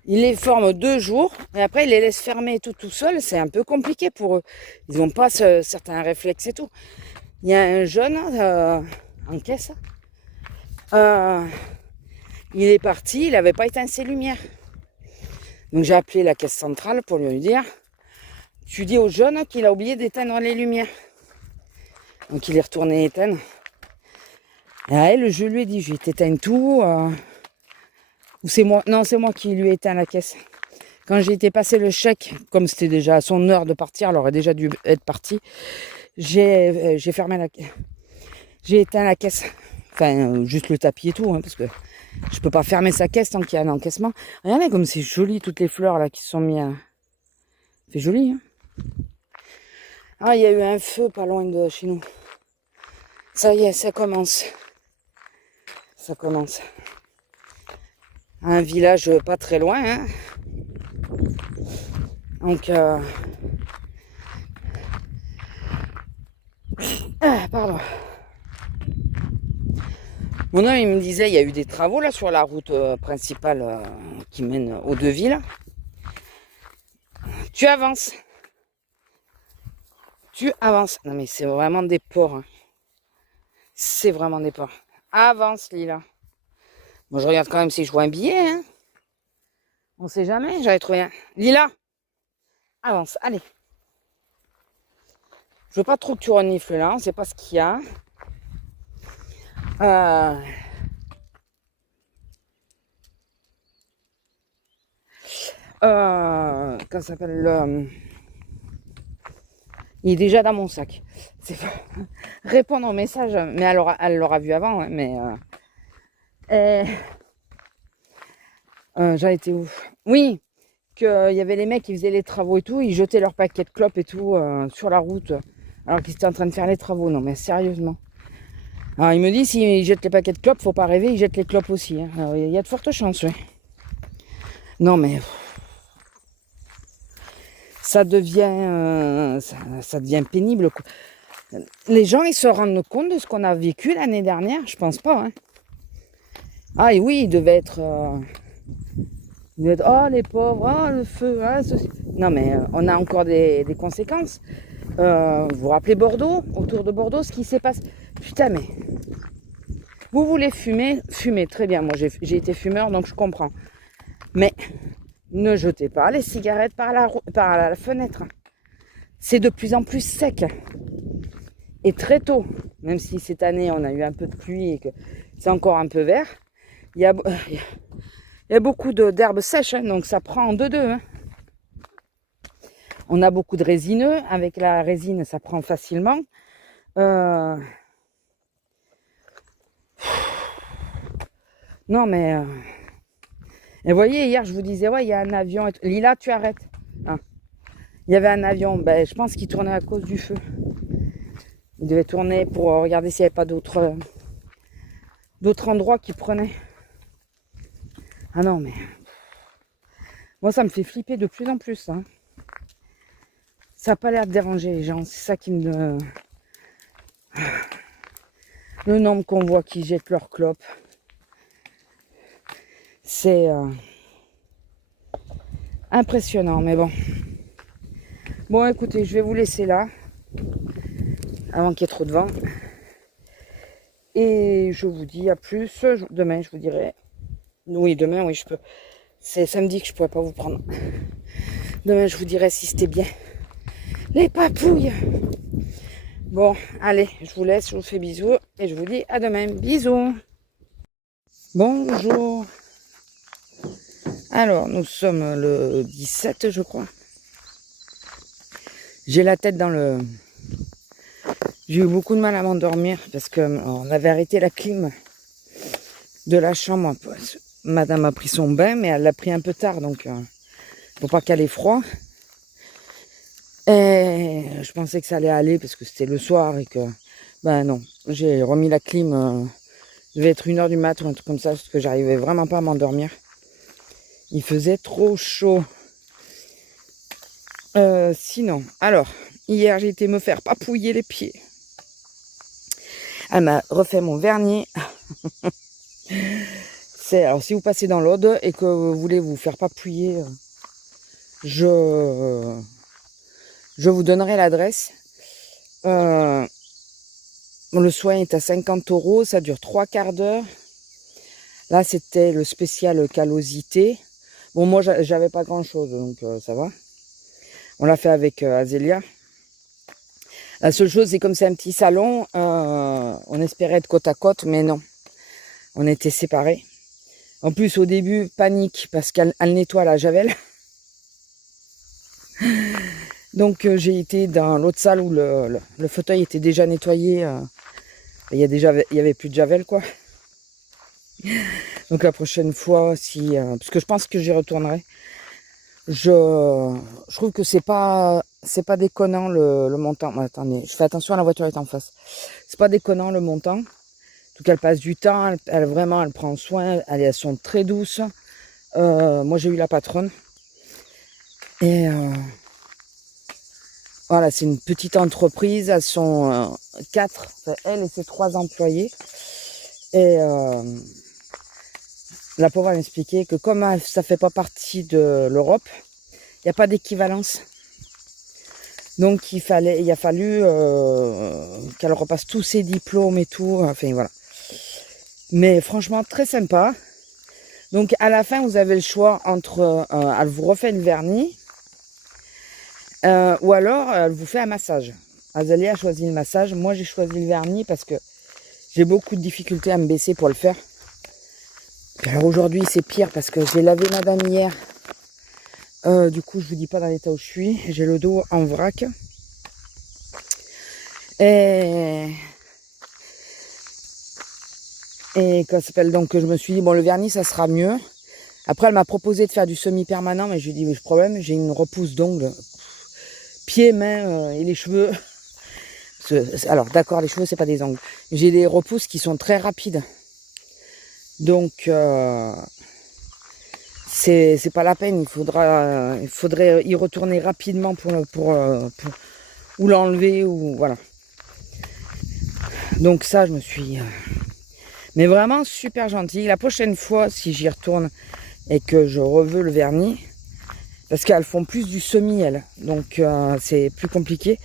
il les forme 2 jours et après il les laisse fermer tout seul. C'est un peu compliqué pour eux. Ils n'ont pas certains réflexes et tout. Il y a un jeune en caisse. Il est parti, il n'avait pas éteint ses lumières. Donc j'ai appelé la caisse centrale pour lui dire, tu dis au jeune qu'il a oublié d'éteindre les lumières. Donc il est retourné éteindre. Et à elle, je lui ai dit, je vais t'éteindre tout. Ou c'est moi, non, c'est moi qui lui ai éteint la caisse. Quand j'ai été passer le chèque, comme c'était déjà à son heure de partir, elle aurait déjà dû être partie. J'ai fermé j'ai éteint la caisse. Enfin, juste le tapis et tout, hein, parce que je peux pas fermer sa caisse tant qu'il y a un encaissement. Regardez comme c'est joli, toutes les fleurs là qui sont mises. C'est joli, hein. Ah, il y a eu un feu pas loin de chez nous. Ça y est, ça commence. Ça commence. Un village pas très loin, hein. Donc, pardon. Mon homme, il me disait, il y a eu des travaux là sur la route principale qui mène aux 2 villes. Tu avances. Tu avances. Non mais c'est vraiment des porcs. Hein. C'est vraiment des porcs. Avance, Lila. Bon, je regarde quand même si je vois un billet. Hein. On sait jamais, j'avais trouvé un. Lila, avance, allez. Je veux pas trop que tu renifles là, on sait pas ce qu'il y a. Comment ça s'appelle il est déjà dans mon sac. C'est pas répondre au message, mais elle l'aura vu avant, hein, mais j'ai été où? Oui, qu'il y avait les mecs qui faisaient les travaux et tout, ils jetaient leurs paquets de clopes et tout sur la route, alors qu'ils étaient en train de faire les travaux. Non mais sérieusement. Alors il me dit s'ils jettent les paquets de clopes, faut pas rêver, ils jettent les clopes aussi. Hein. Alors, il y a de fortes chances, oui. Non mais ça devient pénible. Les gens ils se rendent compte de ce qu'on a vécu l'année dernière, je pense pas. Hein. Ah et oui, il devait être oh les pauvres, oh le feu, hein, ceci. Non mais on a encore des conséquences. Vous vous rappelez Bordeaux, autour de Bordeaux, ce qui s'est passé. Putain mais vous voulez fumer, fumez, très bien. Moi j'ai été fumeur donc je comprends. Mais ne jetez pas les cigarettes par la fenêtre. C'est de plus en plus sec. Et très tôt, même si cette année on a eu un peu de pluie et que c'est encore un peu vert, il y a beaucoup d'herbes sèches, hein, donc ça prend en 2-2. Hein. On a beaucoup de résineux. Avec la résine, ça prend facilement. Non, mais... Et vous voyez, hier, je vous disais, ouais, il y a un avion. Lila, tu arrêtes. Hein. Il y avait un avion. Ben, je pense qu'il tournait à cause du feu. Il devait tourner pour regarder s'il n'y avait pas d'autres endroits qui prenaient. Ah non, mais... Moi, ça me fait flipper de plus en plus. Hein. Ça n'a pas l'air de déranger les gens. C'est ça qui me... Le nombre qu'on voit qui jettent leurs clopes. C'est impressionnant, mais bon. Bon, écoutez, je vais vous laisser là. Avant qu'il y ait trop de vent. Et je vous dis à plus. Demain, je vous dirai. Oui, demain, oui, je peux. C'est samedi que je ne pourrais pas vous prendre. Demain, je vous dirai si c'était bien. Les papouilles. Bon, allez, je vous laisse, je vous fais bisous. Et je vous dis à demain. Bisous. Bonjour. Alors, nous sommes le 17, je crois. J'ai la tête dans le... J'ai eu beaucoup de mal à m'endormir parce qu'on avait arrêté la clim de la chambre. Madame a pris son bain, mais elle l'a pris un peu tard, donc pour pas qu'elle ait froid. Et je pensais que ça allait aller parce que c'était le soir et que... Ben non, j'ai remis la clim, il devait être 1h du mat ou un truc comme ça, parce que j'arrivais vraiment pas à m'endormir. Il faisait trop chaud. Sinon, alors, hier j'ai été me faire papouiller les pieds. Elle m'a refait mon vernis. Alors, si vous passez dans l'Aude et que vous voulez vous faire papouiller, je vous donnerai l'adresse. Le soin est à 50 €, ça dure 3 quarts d'heure. Là, c'était le spécial callosité. Bon, moi, j'avais pas grand-chose, donc ça va. On l'a fait avec Azélia. La seule chose, c'est comme c'est un petit salon, on espérait être côte à côte, mais non. On était séparés. En plus, au début, panique, parce qu'elle nettoie la javel. Donc, j'ai été dans l'autre salle où le fauteuil était déjà nettoyé. Il y avait plus de javel, quoi. Donc, la prochaine fois, parce que je pense que j'y retournerai. Je trouve que c'est pas déconnant le montant. Attendez, je fais attention, la voiture est en face. C'est pas déconnant le montant. En tout cas, elle passe du temps, elle prend soin, elles sont très douces. Moi, j'ai eu la patronne. Et voilà, c'est une petite entreprise. Elles sont 4, elle et ses 3 employés. Et la pauvre, elle m'expliquait que comme ça fait pas partie de l'Europe, il n'y a pas d'équivalence. Donc, il a fallu qu'elle repasse tous ses diplômes et tout. Enfin, voilà. Mais franchement, très sympa. Donc, à la fin, vous avez le choix entre... elle vous refait le vernis. Ou alors, elle vous fait un massage. Azélia a choisi le massage. Moi, j'ai choisi le vernis parce que j'ai beaucoup de difficultés à me baisser pour le faire. Puis alors, aujourd'hui, c'est pire parce que j'ai lavé madame hier. Du coup, je vous dis pas dans l'état où je suis. J'ai le dos en vrac. Et quoi s'appelle, donc je me suis dit, bon, le vernis, ça sera mieux. Après, elle m'a proposé de faire du semi-permanent, mais je lui ai dit, mais le problème, j'ai une repousse d'ongles. Pieds, mains et les cheveux. Alors, d'accord, les cheveux, c'est pas des ongles. J'ai des repousses qui sont très rapides. Donc, c'est pas la peine. Il faudrait y retourner rapidement ou l'enlever, ou voilà. Donc ça, je me suis... Mais vraiment super gentil. La prochaine fois, si j'y retourne et que je reveux le vernis, parce qu'elles font plus du semi, elles. Donc c'est plus compliqué.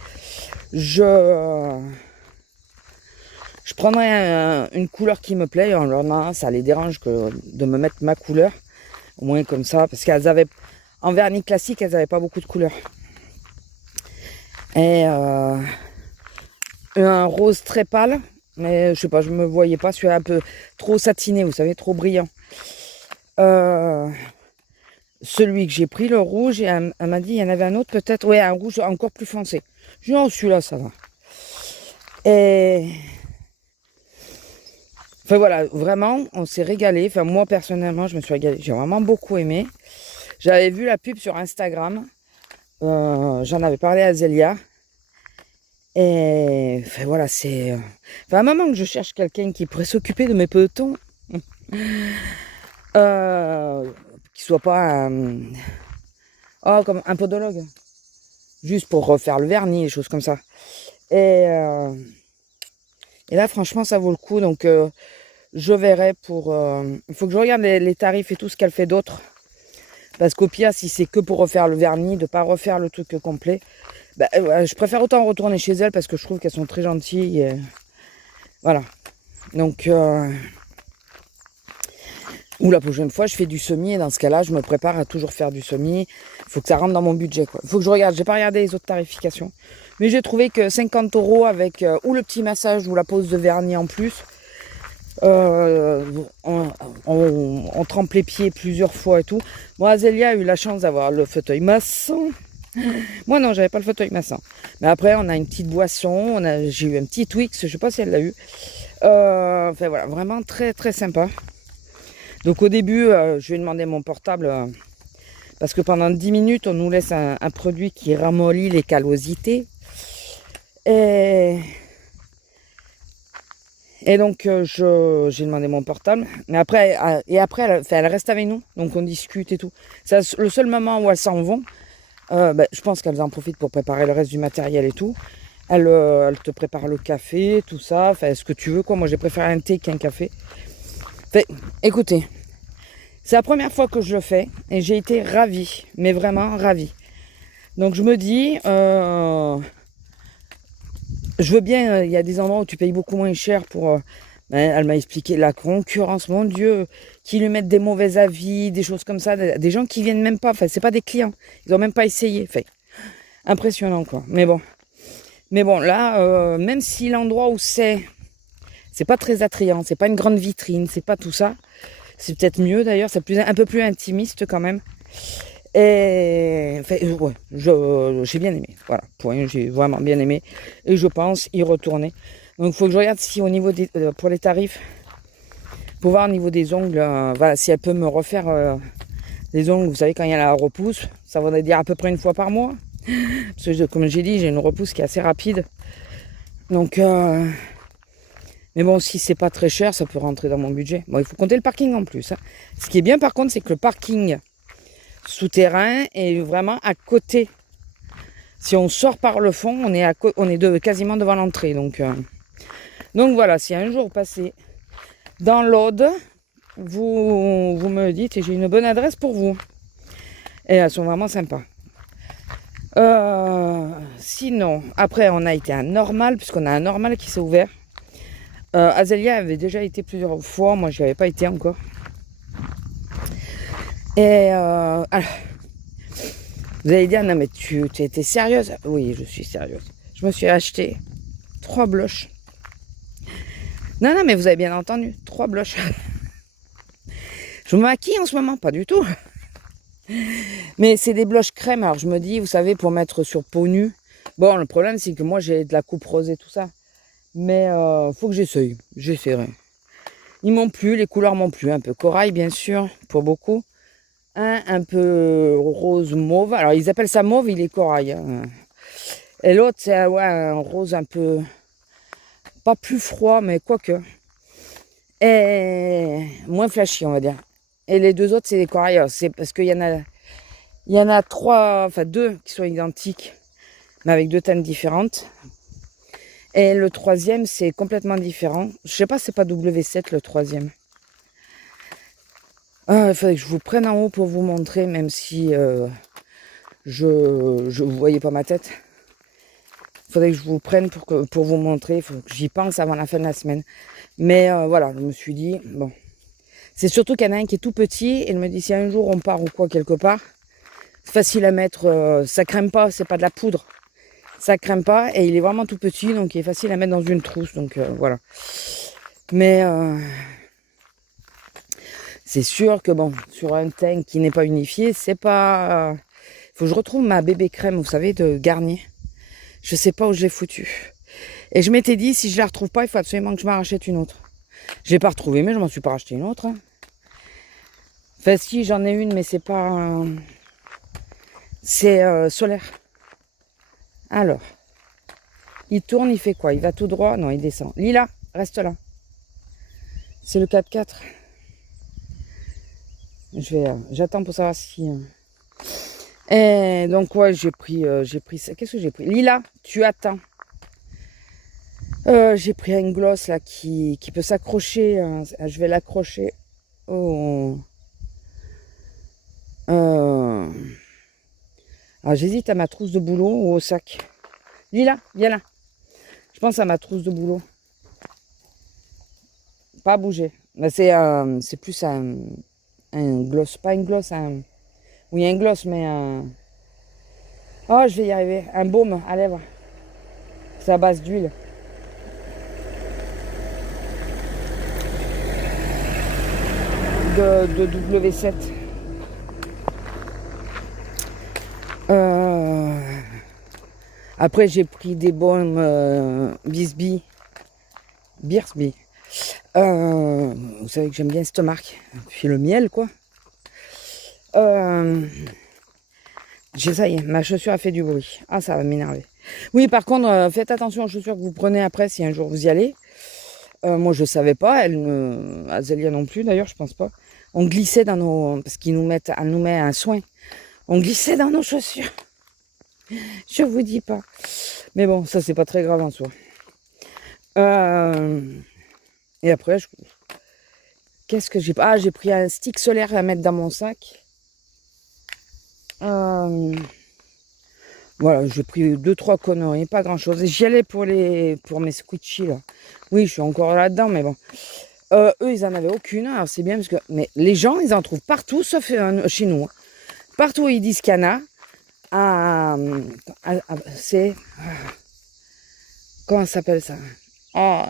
Je prendrai une couleur qui me plaît. Alors, ça les dérange de me mettre ma couleur. Au moins comme ça. Parce qu'elles avaient... En vernis classique, elles n'avaient pas beaucoup de couleurs. Et un rose très pâle. Mais je sais pas, je me voyais pas. Celui-là un peu trop satiné, vous savez, trop brillant. Celui que j'ai pris, le rouge, et elle m'a dit, il y en avait un autre peut-être. Oui, un rouge encore plus foncé. J'ai dit, oh, celui-là, ça va. Et... Enfin voilà, vraiment, on s'est régalé. Enfin, moi, personnellement, je me suis régalée. J'ai vraiment beaucoup aimé. J'avais vu la pub sur Instagram. J'en avais parlé à Zélia. Et enfin voilà, c'est... Enfin, à un moment que je cherche quelqu'un qui pourrait s'occuper de mes pelotons, euh, qui soit pas un... Oh, comme un podologue. Juste pour refaire le vernis, et choses comme ça. Et, euh, et là, franchement, ça vaut le coup. Donc, je verrai pour... il faut que je regarde les tarifs et tout ce qu'elle fait d'autre. Parce qu'au pire, si c'est que pour refaire le vernis, de pas refaire le truc complet, bah, je préfère autant retourner chez elle parce que je trouve qu'elles sont très gentilles. Et... Voilà. Donc, ou la prochaine fois, je fais du semis et dans ce cas-là, je me prépare à toujours faire du semis. Il faut que ça rentre dans mon budget, quoi. Il faut que je regarde. J'ai pas regardé les autres tarifications. Mais j'ai trouvé que 50 € avec ou le petit massage ou la pose de vernis en plus, on trempe les pieds plusieurs fois et tout. Moi, Azélia a eu la chance d'avoir le fauteuil massant. Moi, non, j'avais pas le fauteuil massant. Mais après, on a une petite boisson. J'ai eu un petit Twix. Je sais pas si elle l'a eu. Enfin, voilà, vraiment très, très sympa. Donc, au début, je lui ai demandé mon portable. Parce que pendant 10 minutes, on nous laisse un produit qui ramollit les callosités. Et donc, j'ai demandé mon portable. Mais après, elle reste avec nous. Donc, on discute et tout. C'est le seul moment où elles s'en vont. Je pense qu'elles en profitent pour préparer le reste du matériel et tout. Elle te prépare le café, tout ça. Enfin, ce que tu veux, quoi. Moi, j'ai préféré un thé qu'un café. Enfin, écoutez, c'est la première fois que je le fais. Et j'ai été ravie. Mais vraiment ravie. Donc, je me dis... je veux bien, il y a des endroits où tu payes beaucoup moins cher pour... elle m'a expliqué la concurrence, mon Dieu, qui lui mettent des mauvais avis, des choses comme ça, des gens qui viennent même pas, enfin, c'est pas des clients, ils n'ont même pas essayé, enfin, impressionnant, quoi. Mais bon, là, même si l'endroit où c'est pas très attrayant, c'est pas une grande vitrine, c'est pas tout ça, c'est peut-être mieux d'ailleurs, c'est un peu plus intimiste quand même. Et enfin, ouais, j'ai bien aimé. Voilà, point, j'ai vraiment bien aimé. Et je pense y retourner. Donc il faut que je regarde si au niveau des, pour les tarifs, pour voir au niveau des ongles, voilà, si elle peut me refaire les ongles, vous savez, quand il y a la repousse, ça voudrait dire à peu près une fois par mois. Parce que comme j'ai dit, j'ai une repousse qui est assez rapide. Donc, mais bon, si c'est pas très cher, ça peut rentrer dans mon budget. Bon, il faut compter le parking en plus. Hein. Ce qui est bien par contre, c'est que le parking souterrain est vraiment à côté. Si on sort par le fond, on est quasiment devant l'entrée. Donc voilà, si un jour vous passez dans l'Aude, vous me le dites et j'ai une bonne adresse pour vous. Et elles sont vraiment sympas. Sinon, après on a été à Normal, puisqu'on a un Normal qui s'est ouvert. Azélia avait déjà été plusieurs fois, moi je n'y avais pas été encore. Et alors, vous allez dire, non mais tu étais sérieuse? Oui, je suis sérieuse. Je me suis acheté 3 blushs. Non, mais vous avez bien entendu, 3 blushs. Je me maquille en ce moment, pas du tout. Mais c'est des blushs crème, alors je me dis, vous savez, pour mettre sur peau nue. Bon, le problème, c'est que moi, j'ai de la coupe rosée, tout ça. Mais faut que j'essaye, j'essaierai. Ils m'ont plu, les couleurs m'ont plu. Un peu corail, bien sûr, pour beaucoup. Un peu rose mauve. Alors, ils appellent ça mauve, il est corail. Hein. Et l'autre, c'est ouais, un rose un peu... Pas plus froid, mais quoique. Et moins flashy, on va dire. Et les deux autres, c'est des corails. C'est parce qu'il y en a 3, enfin 2 qui sont identiques, mais avec 2 teintes différentes. Et le troisième, c'est complètement différent. Je sais pas, c'est pas W7 le troisième. Il faudrait que je vous prenne en haut pour vous montrer, même si vous voyez pas ma tête. Il faudrait que je vous prenne pour vous montrer. Il faut que j'y pense avant la fin de la semaine. Mais voilà, je me suis dit, bon. C'est surtout qu'il y en a un qui est tout petit. Et elle me dit, si un jour on part ou quoi quelque part, c'est facile à mettre. Ça crème pas, c'est pas de la poudre. Ça crème pas. Et il est vraiment tout petit, donc il est facile à mettre dans une trousse. Donc voilà. Mais c'est sûr que bon, sur un teint qui n'est pas unifié, c'est pas... faut que je retrouve ma bébé crème, vous savez, de Garnier. Je sais pas où je l'ai foutue. Et je m'étais dit, si je la retrouve pas, il faut absolument que je m'en rachète une autre. Je l'ai pas retrouvée, mais je m'en suis pas racheté une autre. Hein. Enfin si, j'en ai une, mais c'est pas... c'est solaire. Alors, Il tourne, il fait quoi? Il va tout droit? Non, il descend. Lila, reste là. C'est le 4x4. J'attends pour savoir si... Et donc, ouais, j'ai pris ça. Qu'est-ce que j'ai pris? Lila, tu attends. J'ai pris un gloss, là, qui peut s'accrocher. Je vais l'accrocher au... Alors, j'hésite à ma trousse de boulot ou au sac. Lila, viens là. Je pense à ma trousse de boulot. Pas bouger. C'est plus un gloss. Pas un gloss, oui, un gloss, mais un... Oh, je vais y arriver. Un baume à lèvres. C'est à base d'huile. De W7. Après, j'ai pris des baumes Birsby. Vous savez que j'aime bien cette marque. Puis le miel, quoi. Ça y est, ma chaussure a fait du bruit. Ah, ça va m'énerver. Oui, par contre, faites attention aux chaussures que vous prenez après si un jour vous y allez. Moi, je savais pas. Azélia non plus, d'ailleurs, je pense pas. On glissait dans nos... Parce qu'ils nous mettent... Elle nous met un soin. On glissait dans nos chaussures. Je vous dis pas. Mais bon, ça, c'est pas très grave en soi. Et après, qu'est-ce que j'ai... Ah, j'ai pris un stick solaire à mettre dans mon sac. Voilà, j'ai pris 2-3 conneries, pas grand-chose. J'y allais pour mes squishies, là. Oui, je suis encore là-dedans, mais bon. Eux, ils en avaient aucune. Alors, c'est bien parce que... Mais les gens, ils en trouvent partout, sauf chez nous. Hein. Partout, ils disent qu'il y en a. C'est... Comment ça s'appelle ça? Oh,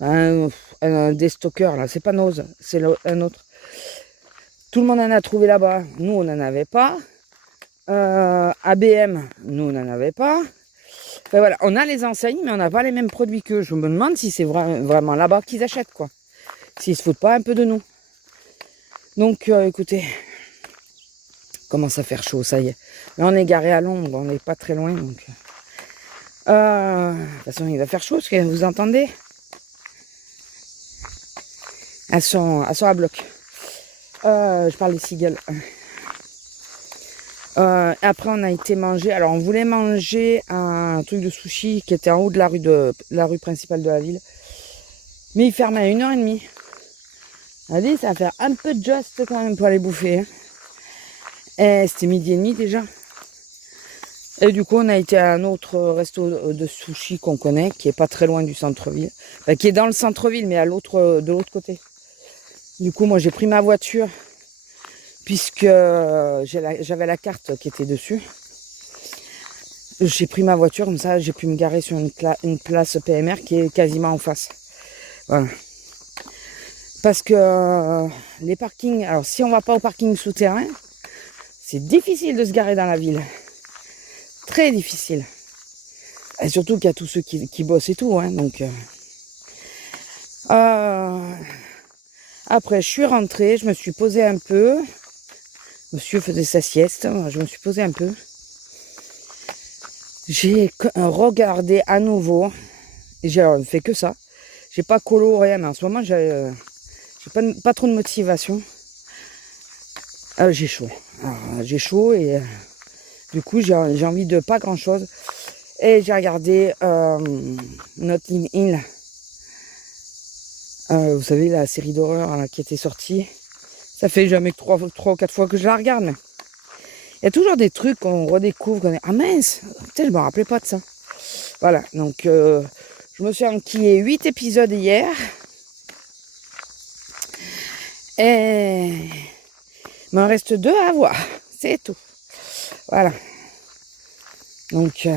un déstockeur, là. C'est pas Nose, c'est un autre. Tout le monde en a trouvé là-bas. Nous, on n'en avait pas. ABM, nous, on n'en avait pas. Ben voilà, on a les enseignes, mais on n'a pas les mêmes produits qu'eux. Je me demande si c'est vraiment là-bas qu'ils achètent, quoi. S'ils se foutent pas un peu de nous. Donc, écoutez, commence à faire chaud, ça y est. Là, on est garé à l'ombre, on n'est pas très loin, donc... de toute façon, il va faire chaud, parce que vous entendez? Elles sont à bloc. Je parle des cigales. Après, on a été manger. Alors, on voulait manger un truc de sushi qui était en haut de la rue principale de la ville. Mais il fermait à 1h30. Allez, ça va faire un peu de just quand même pour aller bouffer. Hein. Et c'était 12h30 déjà. Et du coup, on a été à un autre resto de sushi qu'on connaît, qui est pas très loin du centre-ville. Enfin, qui est dans le centre-ville, mais de l'autre côté. Du coup, moi, j'ai pris ma voiture, puisque j'avais la carte qui était dessus. J'ai pris ma voiture, comme ça, j'ai pu me garer sur une place PMR qui est quasiment en face. Voilà. Parce que les parkings... Alors, si on va pas au parking souterrain, c'est difficile de se garer dans la ville. Très difficile. Et surtout qu'il y a tous ceux qui bossent et tout. Hein, donc, après, je suis rentrée, je me suis posée un peu. Monsieur faisait sa sieste, je me suis posée un peu. J'ai regardé à nouveau. Et j'ai fait que ça. J'ai pas colo, rien, mais en ce moment, j'ai pas trop de motivation. J'ai chaud. J'ai chaud et du coup, j'ai envie de pas grand-chose. Et j'ai regardé Notting Hill. Vous savez, la série d'horreur qui était sortie. Ça fait jamais que 3 ou 4 fois que je la regarde. Mais il y a toujours des trucs qu'on redécouvre. Ah mince, putain, je me rappelais pas de ça. Voilà, donc je me suis enquillé 8 épisodes hier. Et il m'en reste 2 à voir. C'est tout. Voilà. Donc,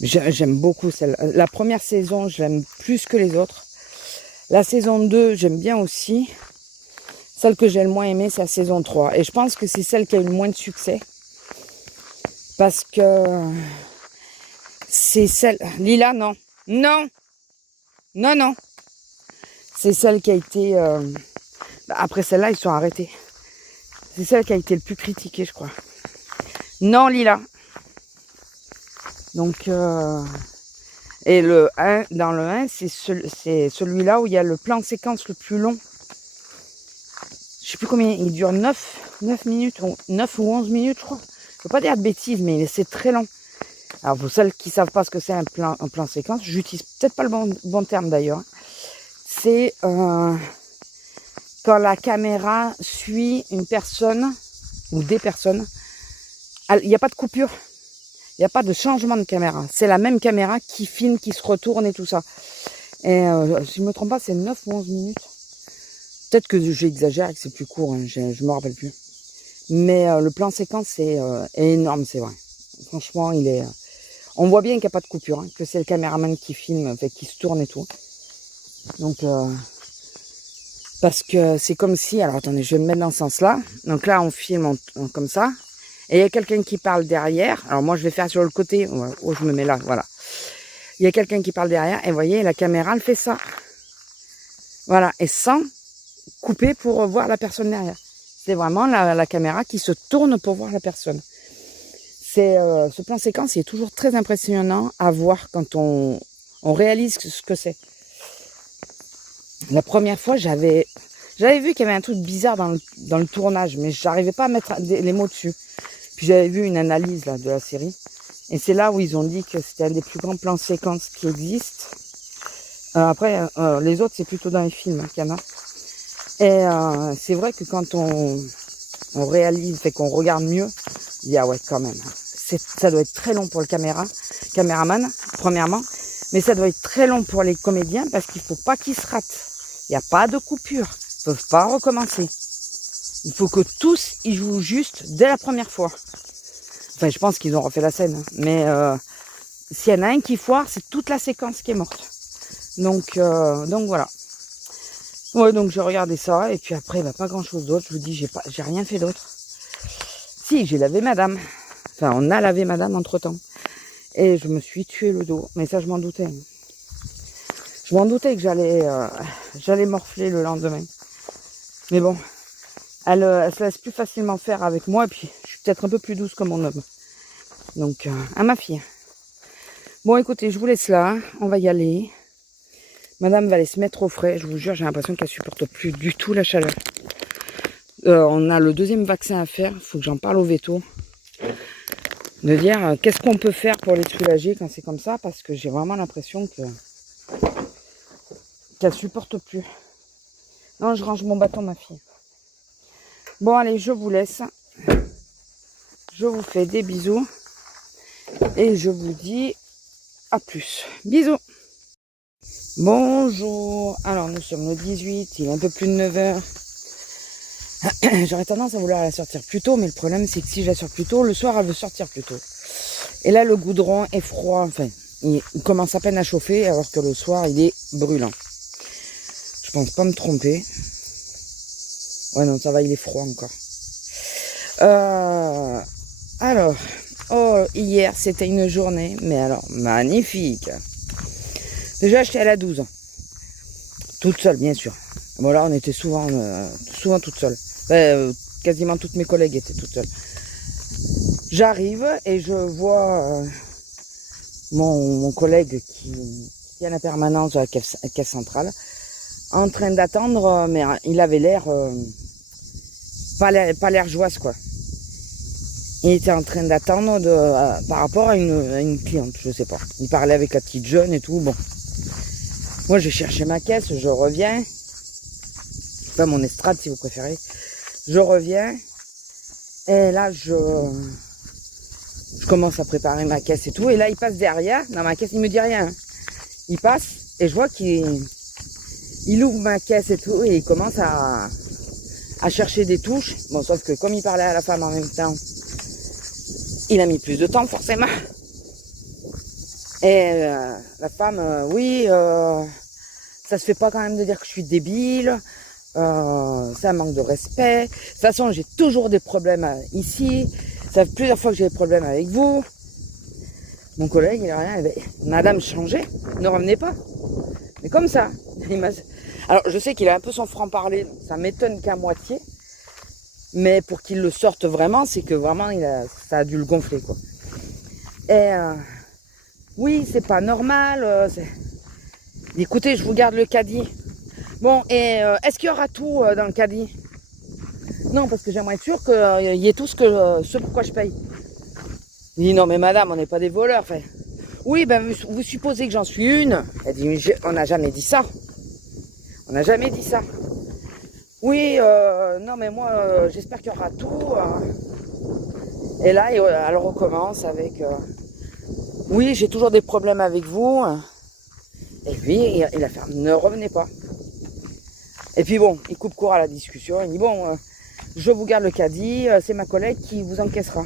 j'aime beaucoup celle. La première saison, je l'aime plus que les autres. La saison 2, j'aime bien aussi. Celle que j'ai le moins aimée, c'est la saison 3. Et je pense que c'est celle qui a eu le moins de succès. Parce que c'est celle... Lila, non. Non. Non, non. C'est celle qui a été... Après celle-là, ils sont arrêtés. C'est celle qui a été le plus critiquée, je crois. Non, Lila. Donc, et le 1, dans le 1, c'est celui-là où il y a le plan séquence le plus long. Je sais plus combien, il dure 9 minutes, 9 ou 11 minutes, je crois. Je ne veux pas dire de bêtises, mais c'est très long. Alors, pour celles qui ne savent pas ce que c'est un plan séquence, j'utilise peut-être pas le bon terme d'ailleurs. C'est quand la caméra suit une personne ou des personnes. Il n'y a pas de coupure. Il n'y a pas de changement de caméra. C'est la même caméra qui filme, qui se retourne et tout ça. Et si je ne me trompe pas, c'est 9 ou 11 minutes. Peut-être que j'exagère et que c'est plus court. Hein, je ne me rappelle plus. Mais le plan séquence c'est énorme, c'est vrai. Franchement, il est... on voit bien qu'il n'y a pas de coupure. Hein, que c'est le caméraman qui filme, qui se tourne et tout. Donc... parce que c'est comme si... Alors, attendez, je vais me mettre dans ce sens-là. Donc là, on filme comme ça. Et il y a quelqu'un qui parle derrière. Alors moi, je vais faire sur le côté. Oh, je me mets là, voilà. Il y a quelqu'un qui parle derrière. Et vous voyez, la caméra, elle fait ça. Voilà. Et sans couper pour voir la personne derrière. C'est vraiment la caméra qui se tourne pour voir la personne. Ce plan séquence, il est toujours très impressionnant à voir quand on réalise ce que c'est. La première fois, j'avais vu qu'il y avait un truc bizarre dans le tournage, mais je n'arrivais pas à mettre les mots dessus. Puis j'avais vu une analyse là, de la série. Et c'est là où ils ont dit que c'était un des plus grands plans séquences qui existent. Après, les autres, c'est plutôt dans les films qu'il y en a. Et c'est vrai que quand on réalise, fait qu'on regarde mieux, il y a ouais quand même. Ça doit être très long pour le caméraman, premièrement. Mais ça doit être très long pour les comédiens parce qu'il ne faut pas qu'ils se ratent. Il n'y a pas de coupure. Ils ne peuvent pas recommencer. Il faut que tous y jouent juste dès la première fois. Enfin, je pense qu'ils ont refait la scène. Hein. Mais s'il y en a un qui foire, c'est toute la séquence qui est morte. Donc voilà. Ouais, donc j'ai regardé ça. Et puis après, pas grand-chose d'autre. Je vous dis, j'ai rien fait d'autre. Si, j'ai lavé madame. Enfin, on a lavé madame entre-temps. Et je me suis tué le dos. Mais ça, je m'en doutais. Je m'en doutais que j'allais morfler le lendemain. Mais bon, elle se laisse plus facilement faire avec moi. Et puis, je suis peut-être un peu plus douce que mon homme. Donc, à ma fille. Bon, écoutez, je vous laisse là. On va y aller. Madame va aller se mettre au frais. Je vous jure, j'ai l'impression qu'elle supporte plus du tout la chaleur. On a le 2e vaccin à faire. Il faut que j'en parle au veto. De dire qu'est-ce qu'on peut faire pour les soulager quand c'est comme ça. Parce que j'ai vraiment l'impression qu'elle supporte plus. Non, je range mon bâton, ma fille. Bon, allez, je vous laisse. Je vous fais des bisous. Et je vous dis à plus. Bisous. Bonjour. Alors, nous sommes le 18. Il est un peu plus de 9h. J'aurais tendance à vouloir la sortir plus tôt. Mais le problème, c'est que si je la sors plus tôt, le soir, elle veut sortir plus tôt. Et là, le goudron est froid. Enfin, il commence à peine à chauffer. Alors que le soir, il est brûlant. Je pense pas me tromper. Ouais, non, ça va, il est froid encore. Alors, hier, c'était une journée, mais alors, magnifique. Déjà, j'étais à la 12. Toute seule, bien sûr. Bon, là, on était souvent toute seule. Quasiment toutes mes collègues étaient toutes seules. J'arrive et je vois mon collègue qui est à la permanence de la caisse centrale en train d'attendre, mais il avait l'air... pas l'air joyeuse, quoi. Il était en train d'attendre par rapport à une cliente, je sais pas. Il parlait avec la petite jeune et tout, bon. Moi, je cherchais ma caisse, je reviens. Enfin, mon estrade, si vous préférez. Je reviens. Et là, je commence à préparer ma caisse et tout. Et là, il passe derrière, dans ma caisse, il me dit rien. Il passe, et je vois qu'il ouvre ma caisse et tout, et il commence à chercher des touches. Bon, sauf que comme il parlait à la femme en même temps, il a mis plus de temps, forcément. Et la femme, oui, ça se fait pas quand même de dire que je suis débile. C'est un manque de respect. De toute façon, j'ai toujours des problèmes ici. Ça fait plusieurs fois que j'ai des problèmes avec vous. Mon collègue, il a rien. Madame, changez, ne revenez pas. Mais comme ça. Alors, je sais qu'il a un peu son franc-parler. Ça m'étonne qu'à moitié. Mais pour qu'il le sorte vraiment, c'est que vraiment, ça a dû le gonfler, quoi. Et Oui, c'est pas normal. Écoutez, je vous garde le caddie. Bon, et est-ce qu'il y aura tout dans le caddie? Non, parce que j'aimerais être sûr qu'il y ait tout ce pourquoi je paye. Il dit, non mais madame, on n'est pas des voleurs. Enfin, oui, ben vous supposez que j'en suis une. Elle dit, on n'a jamais dit ça. On n'a jamais dit ça. Oui, non mais moi, j'espère qu'il y aura tout. Et là, elle recommence avec, oui, j'ai toujours des problèmes avec vous. Et lui, il a fait, ne revenez pas. Et puis bon, il coupe court à la discussion. Il dit, bon, je vous garde le caddie, c'est ma collègue qui vous encaissera.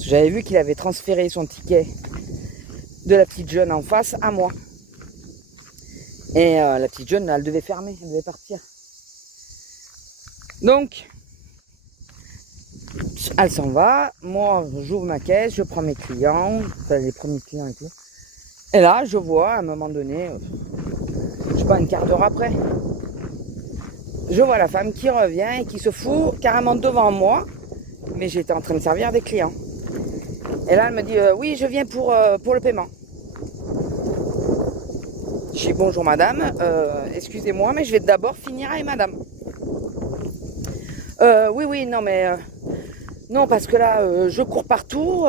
J'avais vu qu'il avait transféré son ticket de la petite jeune en face à moi. Et la petite jeune, elle devait fermer, elle devait partir. Donc, elle s'en va. Moi, j'ouvre ma caisse, je prends mes clients, enfin les premiers clients et tout. Et là, je vois à un moment donné, je sais pas, un quart d'heure après, je vois la femme qui revient et qui se fout carrément devant moi, mais j'étais en train de servir des clients. Et là, elle me dit, oui, je viens pour le paiement. Je dis, bonjour madame, excusez-moi, mais je vais d'abord finir avec madame. Oui, non, mais... non, parce que là, je cours partout,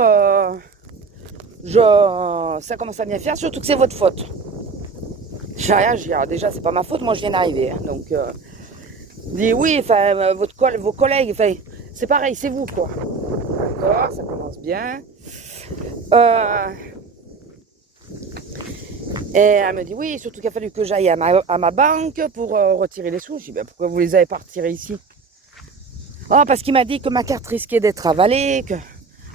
ça commence à bien faire, surtout que c'est votre faute. J'ai rien, je dis, déjà, c'est pas ma faute, moi je viens d'arriver, hein, donc... dit oui, enfin, vos collègues, enfin, c'est pareil, c'est vous, quoi. D'accord, ça commence bien. Et elle me dit oui, surtout qu'il a fallu que j'aille à ma banque pour retirer les sous. Je dis ben, pourquoi vous les avez pas retirés ici? Oh, parce qu'il m'a dit que ma carte risquait d'être avalée, que...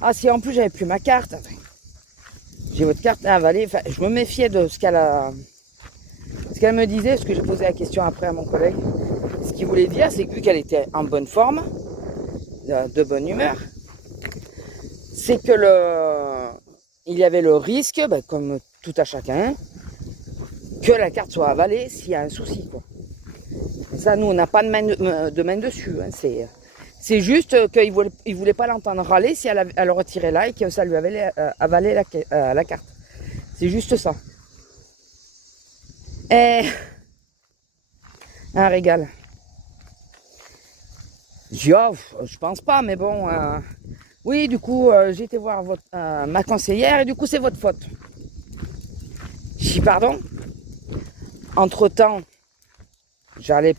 Ah, si en plus j'avais plus ma carte. Enfin, j'ai votre carte avalée. Enfin, je me méfiais de ce qu'elle me disait, parce que j'ai posé la question après à mon collègue. Ce qu'il voulait dire, c'est que vu qu'elle était en bonne forme, de bonne humeur, c'est que il y avait le risque, ben, comme tout à chacun, que la carte soit avalée s'il y a un souci, quoi. Et ça, nous, on n'a pas de main dessus. Hein. C'est juste qu'il ne voulait pas l'entendre râler si elle retirait là et que ça lui avait avalé la carte. C'est juste ça. Et... un régal. Je dis, oh, je pense pas, mais bon... oui, du coup, j'ai été voir ma conseillère et du coup, c'est votre faute. Je dis, pardon? Entre-temps, j'avais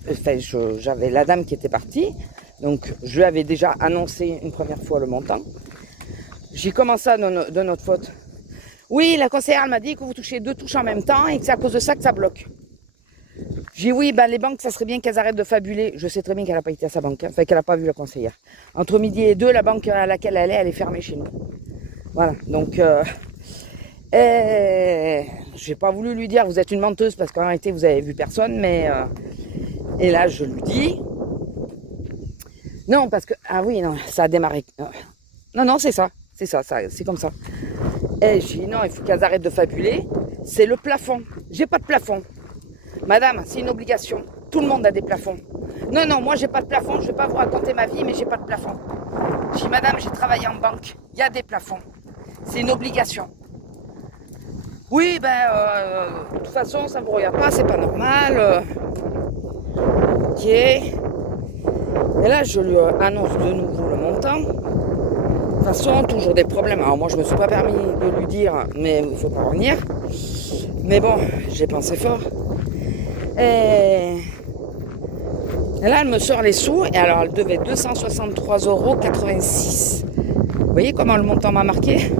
la dame qui était partie, donc je lui avais déjà annoncé une première fois le montant. J'ai commencé de notre faute. Oui, la conseillère m'a dit que vous touchez 2 touches en même temps et que c'est à cause de ça que ça bloque. J'ai dit oui, ben les banques, ça serait bien qu'elles arrêtent de fabuler. Je sais très bien qu'elle n'a pas été à sa banque, hein, enfin qu'elle n'a pas vu la conseillère. Entre midi et 2, la banque à laquelle elle est fermée chez nous. Voilà, donc... j'ai pas voulu lui dire vous êtes une menteuse parce qu'en réalité vous avez vu personne, mais et là je lui dis non parce que ah oui non ça a démarré non c'est ça c'est comme ça. Et j'ai dit non, il faut qu'elles arrêtent de fabuler, c'est le plafond, j'ai pas de plafond madame, c'est une obligation, tout le monde a des plafonds. Non moi j'ai pas de plafond, je vais pas vous raconter ma vie mais j'ai pas de plafond. J'ai dit madame, j'ai travaillé en banque, il y a des plafonds, c'est une obligation. Oui, de toute façon, ça ne vous regarde pas, c'est pas normal. Ok. Et là, je lui annonce de nouveau le montant. De toute façon, toujours des problèmes. Alors moi, je me suis pas permis de lui dire, mais il ne faut pas revenir. Mais bon, j'ai pensé fort. Et là, elle me sort les sous. Et alors, elle devait 263,86 €. Vous voyez comment le montant m'a marqué?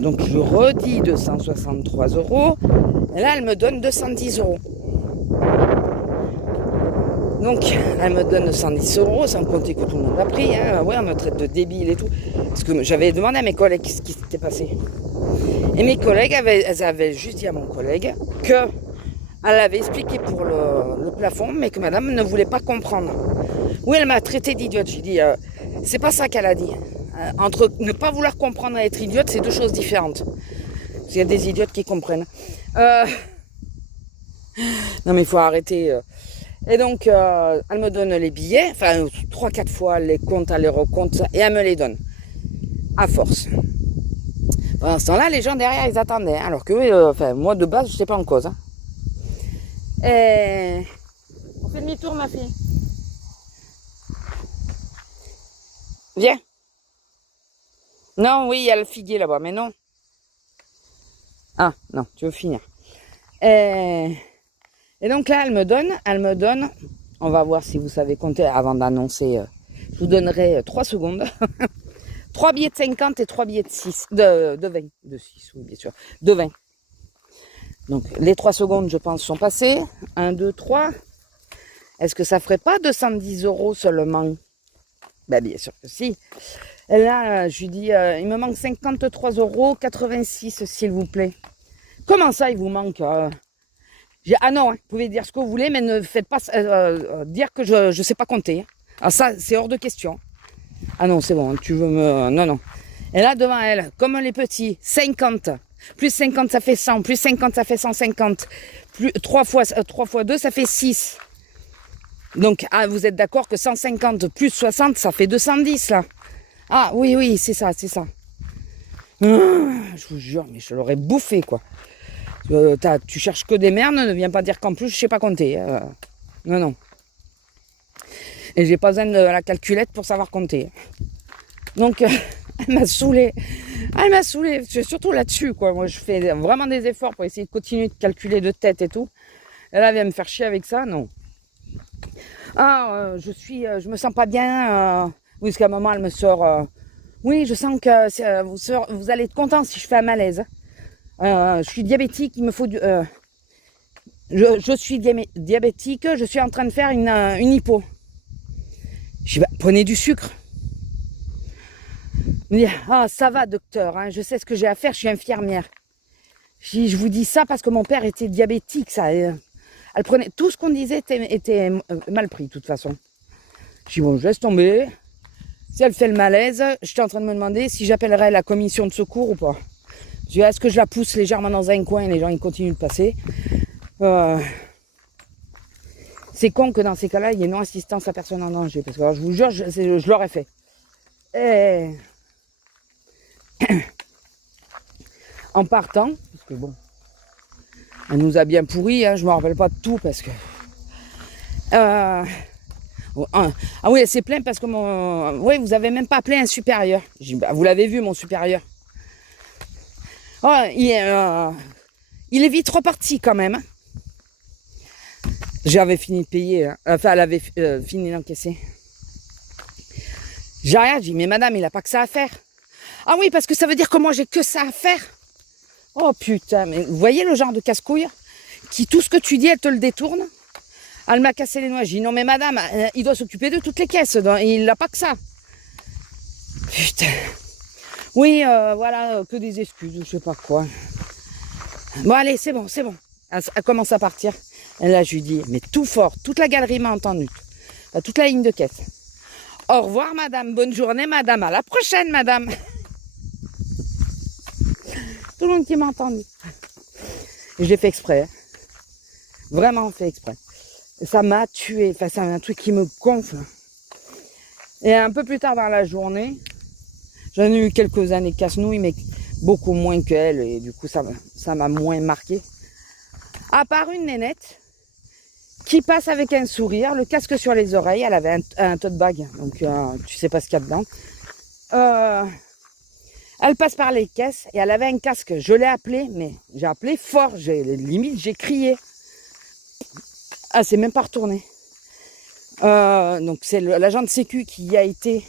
Donc je redis 263 €. Et là, elle me donne 210 €. Donc, elle me donne 210 €, sans compter que tout le monde a pris. Hein. Ouais, on me traite de débile et tout. Parce que j'avais demandé à mes collègues ce qui s'était passé. Et mes collègues, elles avaient juste dit à mon collègue qu'elle avait expliqué pour le plafond, mais que madame ne voulait pas comprendre. Oui, elle m'a traité d'idiote. J'ai dit, c'est pas ça qu'elle a dit. Entre ne pas vouloir comprendre et être idiote, c'est 2 choses différentes. Parce qu'il y a des idiotes qui comprennent. Non mais il faut arrêter. Et donc, elle me donne les billets, enfin 3-4 fois, elle les compte, elle les recompte, et elle me les donne. À force. Pendant ce temps-là, les gens derrière, ils attendaient. Hein, alors que enfin, moi, de base, je n'étais pas en cause. Hein. Et... On fait demi-tour, ma fille. Viens. Non, oui, il y a le figuier là-bas, mais non. Ah, non, tu veux finir. Et donc là, elle me donne. On va voir si vous savez compter avant d'annoncer. Je vous donnerai 3 secondes. 3 billets de 50 et 3 billets de 6, de 20. De 6, oui, bien sûr. De 20. Donc, les 3 secondes, je pense, sont passées. 1, 2, 3. Est-ce que ça ferait pas 210 € seulement? Ben, bien sûr que si. Et là, je lui dis, il me manque 53,86 € s'il vous plaît. Comment ça, il vous manque Ah non, hein, vous pouvez dire ce que vous voulez, mais ne faites pas dire que je ne sais pas compter. Alors ça, c'est hors de question. Ah non, c'est bon, tu veux me... Non, non. Et là, devant elle, comme les petits, 50. Plus 50, ça fait 100. Plus 50, ça fait 150. Plus 3 fois 2, ça fait 6. Donc, ah, vous êtes d'accord que 150 plus 60, ça fait 210, là. Ah, oui, oui, c'est ça, c'est ça. Je vous jure, mais je l'aurais bouffé, quoi. Tu cherches que des merdes, ne viens pas dire qu'en plus, je sais pas compter. Non, non. Et j'ai pas besoin de la calculette pour savoir compter. Donc, elle m'a saoulée. Elle m'a saoulée, surtout là-dessus, quoi. Moi, je fais vraiment des efforts pour essayer de continuer de calculer de tête et tout. Et là, elle vient me faire chier avec ça, non. Ah, je me sens pas bien. Oui, parce qu'à un moment, elle me sort. Oui, je sens que vous allez être content si je fais un malaise. Je suis diabétique, il me faut du. Je suis diabétique, je suis en train de faire une hypo. Je dis, bah, prenez du sucre. Il me dit, ah, ça va, docteur, hein, je sais ce que j'ai à faire, je suis infirmière. Je vous dis ça parce que mon père était diabétique, ça. Elle prenait, tout ce qu'on disait était mal pris, de toute façon. Je dis, bon, je laisse tomber. Si elle fait le malaise, j'étais en train de me demander si j'appellerais la commission de secours ou pas. Je dis, est-ce que je la pousse légèrement dans un coin et les gens ils continuent de passer. C'est con que dans ces cas-là, il y ait non-assistance à personne en danger. Parce que alors, je vous jure, je l'aurais fait. Et... en partant, parce que bon, elle nous a bien pourri, hein, je ne me rappelle pas de tout parce que... ah oui, elle s'est plainte parce que mon... Oui, vous avez même pas appelé un supérieur. J'ai dit, bah, vous l'avez vu, mon supérieur. Oh, il est vite reparti quand même. J'avais fini de payer. Hein. Enfin, elle avait fini d'encaisser. J'arrive, je dis, mais madame, il n'a pas que ça à faire. Ah oui, parce que ça veut dire que moi, j'ai que ça à faire. Oh putain, mais vous voyez le genre de casse-couille qui, tout ce que tu dis, elle te le détourne. Elle m'a cassé les noix. J'ai dit, non mais madame, il doit s'occuper de toutes les caisses. Donc, il n'a pas que ça. Putain. Oui, voilà, que des excuses, je sais pas quoi. Bon, allez, c'est bon, c'est bon. Elle commence à partir. Et là, je lui dis, mais tout fort, toute la galerie m'a entendu. Enfin, toute la ligne de caisse. Au revoir, madame. Bonne journée, madame. À la prochaine, madame. Tout le monde qui m'a entendu. Et je l'ai fait exprès. Hein. Vraiment fait exprès. Et ça m'a tué. Enfin, c'est un truc qui me gonfle. Et un peu plus tard dans la journée, j'en ai eu quelques années casse-nouilles, mais beaucoup moins qu'elle. Et du coup, ça m'a moins marqué. À part une nénette qui passe avec un sourire, le casque sur les oreilles. Elle avait un tote bag, donc tu sais pas ce qu'il y a dedans. Elle passe par les caisses et elle avait un casque. Je l'ai appelé, mais j'ai appelé fort. Limite, j'ai crié. Ah, c'est même pas retourné. Donc c'est l'agent de sécu qui y a été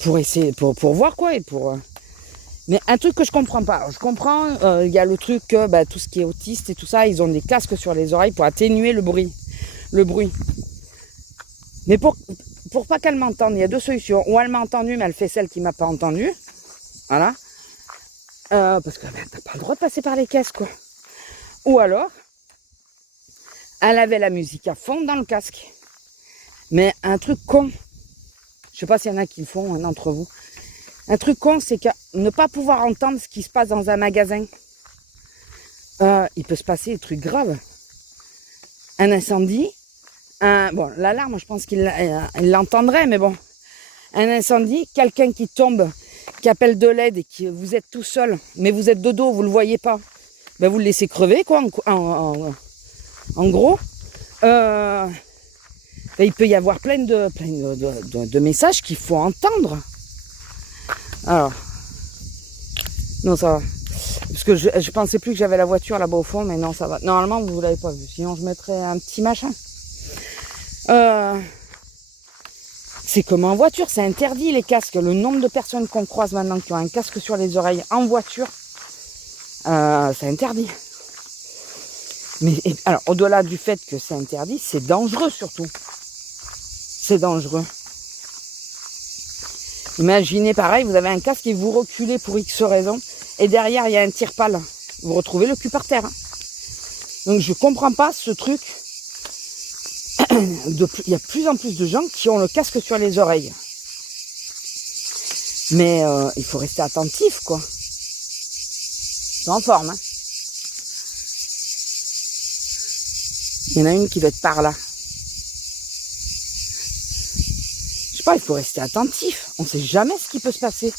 pour essayer, pour voir quoi et pour. Mais un truc que je comprends pas. Alors, je comprends, il y a le truc que tout ce qui est autiste et tout ça, ils ont des casques sur les oreilles pour atténuer le bruit. Mais pour pas qu'elle m'entende, il y a 2 solutions. Ou elle m'a entendu, mais elle fait celle qui m'a pas entendu. Voilà. Parce que t'as pas le droit de passer par les caisses, quoi. Ou alors, elle avait la musique à fond dans le casque. Mais un truc con, je sais pas s'il y en a qui le font, un d'entre vous. Un truc con, c'est que ne pas pouvoir entendre ce qui se passe dans un magasin. Il peut se passer des trucs graves. Un incendie. Bon, l'alarme, je pense qu'il l'entendrait, mais bon. Un incendie, quelqu'un qui tombe, qui appelle de l'aide et que vous êtes tout seul, mais vous êtes de dos, vous ne le voyez pas, ben vous le laissez crever, quoi, en gros. Ben il peut y avoir plein de messages qu'il faut entendre. Alors, non, ça va. Parce que je pensais plus que j'avais la voiture là-bas au fond, mais non, ça va. Normalement, vous ne l'avez pas vu. Sinon, je mettrais un petit machin. C'est comme en voiture, c'est interdit les casques. Le nombre de personnes qu'on croise maintenant qui ont un casque sur les oreilles en voiture, c'est interdit. Mais alors, au-delà du fait que c'est interdit, c'est dangereux surtout. C'est dangereux. Imaginez pareil, vous avez un casque et vous reculez pour X raison, et derrière il y a un tire-pale. Vous retrouvez le cul par terre. Donc je comprends pas ce truc. Il y a de plus en plus de gens qui ont le casque sur les oreilles. Mais il faut rester attentif, quoi. Ils sont en forme, hein. Il y en a une qui doit être par là. Je sais pas, il faut rester attentif. On sait jamais ce qui peut se passer.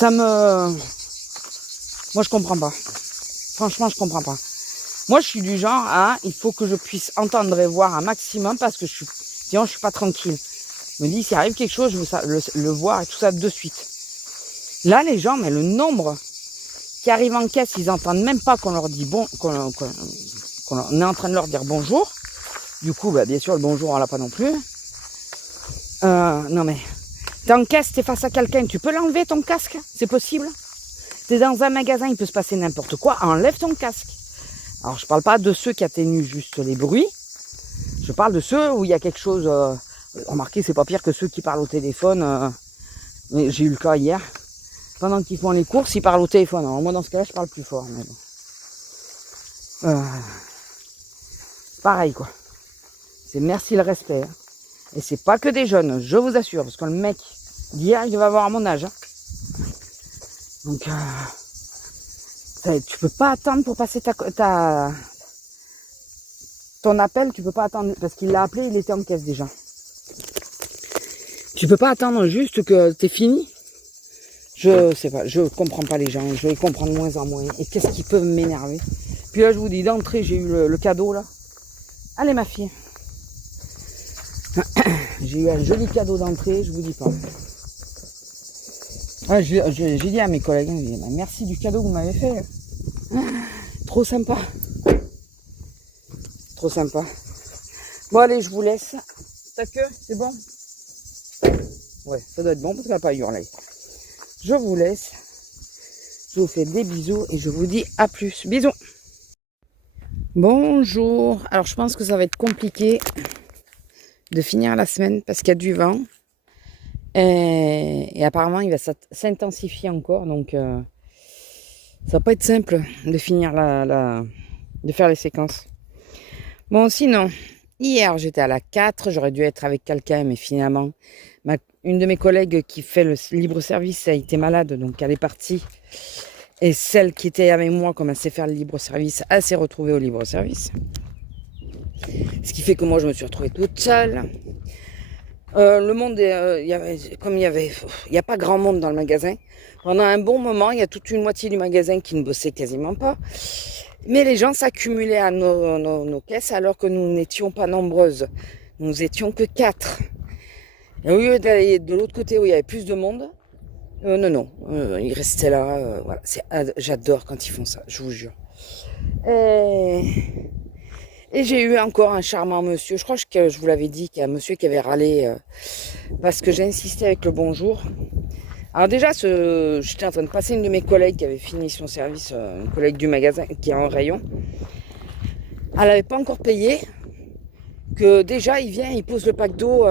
Moi, je comprends pas. Franchement, je comprends pas. Moi, je suis du genre à, il faut que je puisse entendre et voir un maximum parce que sinon, je suis pas tranquille. Je me dis, s'il arrive quelque chose, je veux le voir et tout ça de suite. Là, les gens, mais le nombre qui arrivent en caisse, ils entendent même pas qu'on leur dit qu'on est en train de leur dire bonjour. Du coup, bah, bien sûr, le bonjour, on l'a pas non plus. Non mais, t'es en caisse, t'es face à quelqu'un, tu peux l'enlever ton casque? C'est possible? T'es dans un magasin, il peut se passer n'importe quoi, enlève ton casque. Alors, je parle pas de ceux qui atténuent juste les bruits. Je parle de ceux où il y a quelque chose... remarquez, c'est pas pire que ceux qui parlent au téléphone. Mais j'ai eu le cas hier. Pendant qu'ils font les courses, ils parlent au téléphone. Alors moi, dans ce cas-là, je parle plus fort. Mais bon. Pareil, quoi. C'est merci le respect. Hein. Et c'est pas que des jeunes, je vous assure. Parce que le mec, d'hier, il va avoir mon âge. Hein. Donc... tu peux pas attendre pour passer ton appel, tu peux pas attendre, parce qu'il l'a appelé, il était en caisse déjà. Tu peux pas attendre juste que t'es fini. Je sais pas, je comprends pas les gens, je les comprends de moins en moins. Et qu'est-ce qui peut m'énerver? Puis là, je vous dis, d'entrée, j'ai eu le cadeau, là. Allez, ma fille. J'ai eu un joli cadeau d'entrée, je vous dis pas. Ouais, j'ai dit à mes collègues, merci du cadeau que vous m'avez fait. Trop sympa. Trop sympa. Bon, allez, je vous laisse. Ta queue, c'est bon? Ouais, ça doit être bon parce qu'elle n'a pas hurlé. Je vous laisse. Je vous fais des bisous et je vous dis à plus. Bisous. Bonjour. Alors, je pense que ça va être compliqué de finir la semaine parce qu'il y a du vent. Et apparemment, il va s'intensifier encore. Donc, ça va pas être simple de finir de faire les séquences. Bon, sinon, hier, j'étais à la 4. J'aurais dû être avec quelqu'un, mais finalement, une de mes collègues qui fait le libre-service a été malade, donc elle est partie. Et celle qui était avec moi, comme elle sait faire le libre-service, elle s'est retrouvée au libre-service. Ce qui fait que moi, je me suis retrouvée toute seule. Le monde, il n'y a pas grand monde dans le magasin. Pendant un bon moment, il y a toute une moitié du magasin qui ne bossait quasiment pas. Mais les gens s'accumulaient à nos caisses alors que nous n'étions pas nombreuses. Nous étions que 4. Et au lieu d'aller de l'autre côté où il y avait plus de monde, non, ils restaient là. Voilà. J'adore quand ils font ça, je vous jure. Et j'ai eu encore un charmant monsieur, je crois que je vous l'avais dit, qu'il y a un monsieur qui avait râlé parce que j'ai insisté avec le bonjour. Alors déjà, j'étais en train de passer une de mes collègues qui avait fini son service, une collègue du magasin qui est en rayon. Elle n'avait pas encore payé, que déjà il vient, il pose le pack d'eau,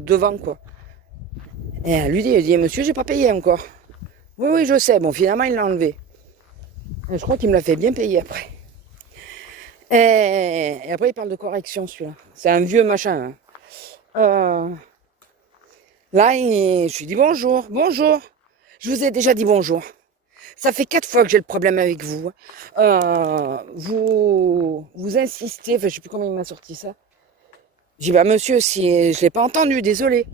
devant quoi. Et elle lui dit, monsieur, j'ai pas payé encore. Oui, je sais. Bon, finalement, il l'a enlevé. Et je crois qu'il me l'a fait bien payer après. Et après, il parle de correction, celui-là. C'est un vieux machin. Hein. Là, je lui dis bonjour. Bonjour. Je vous ai déjà dit bonjour. Ça fait 4 fois que j'ai le problème avec vous. Vous insistez. Enfin, je sais plus comment il m'a sorti ça. J'ai dit, bah monsieur, si je l'ai pas entendu, désolé.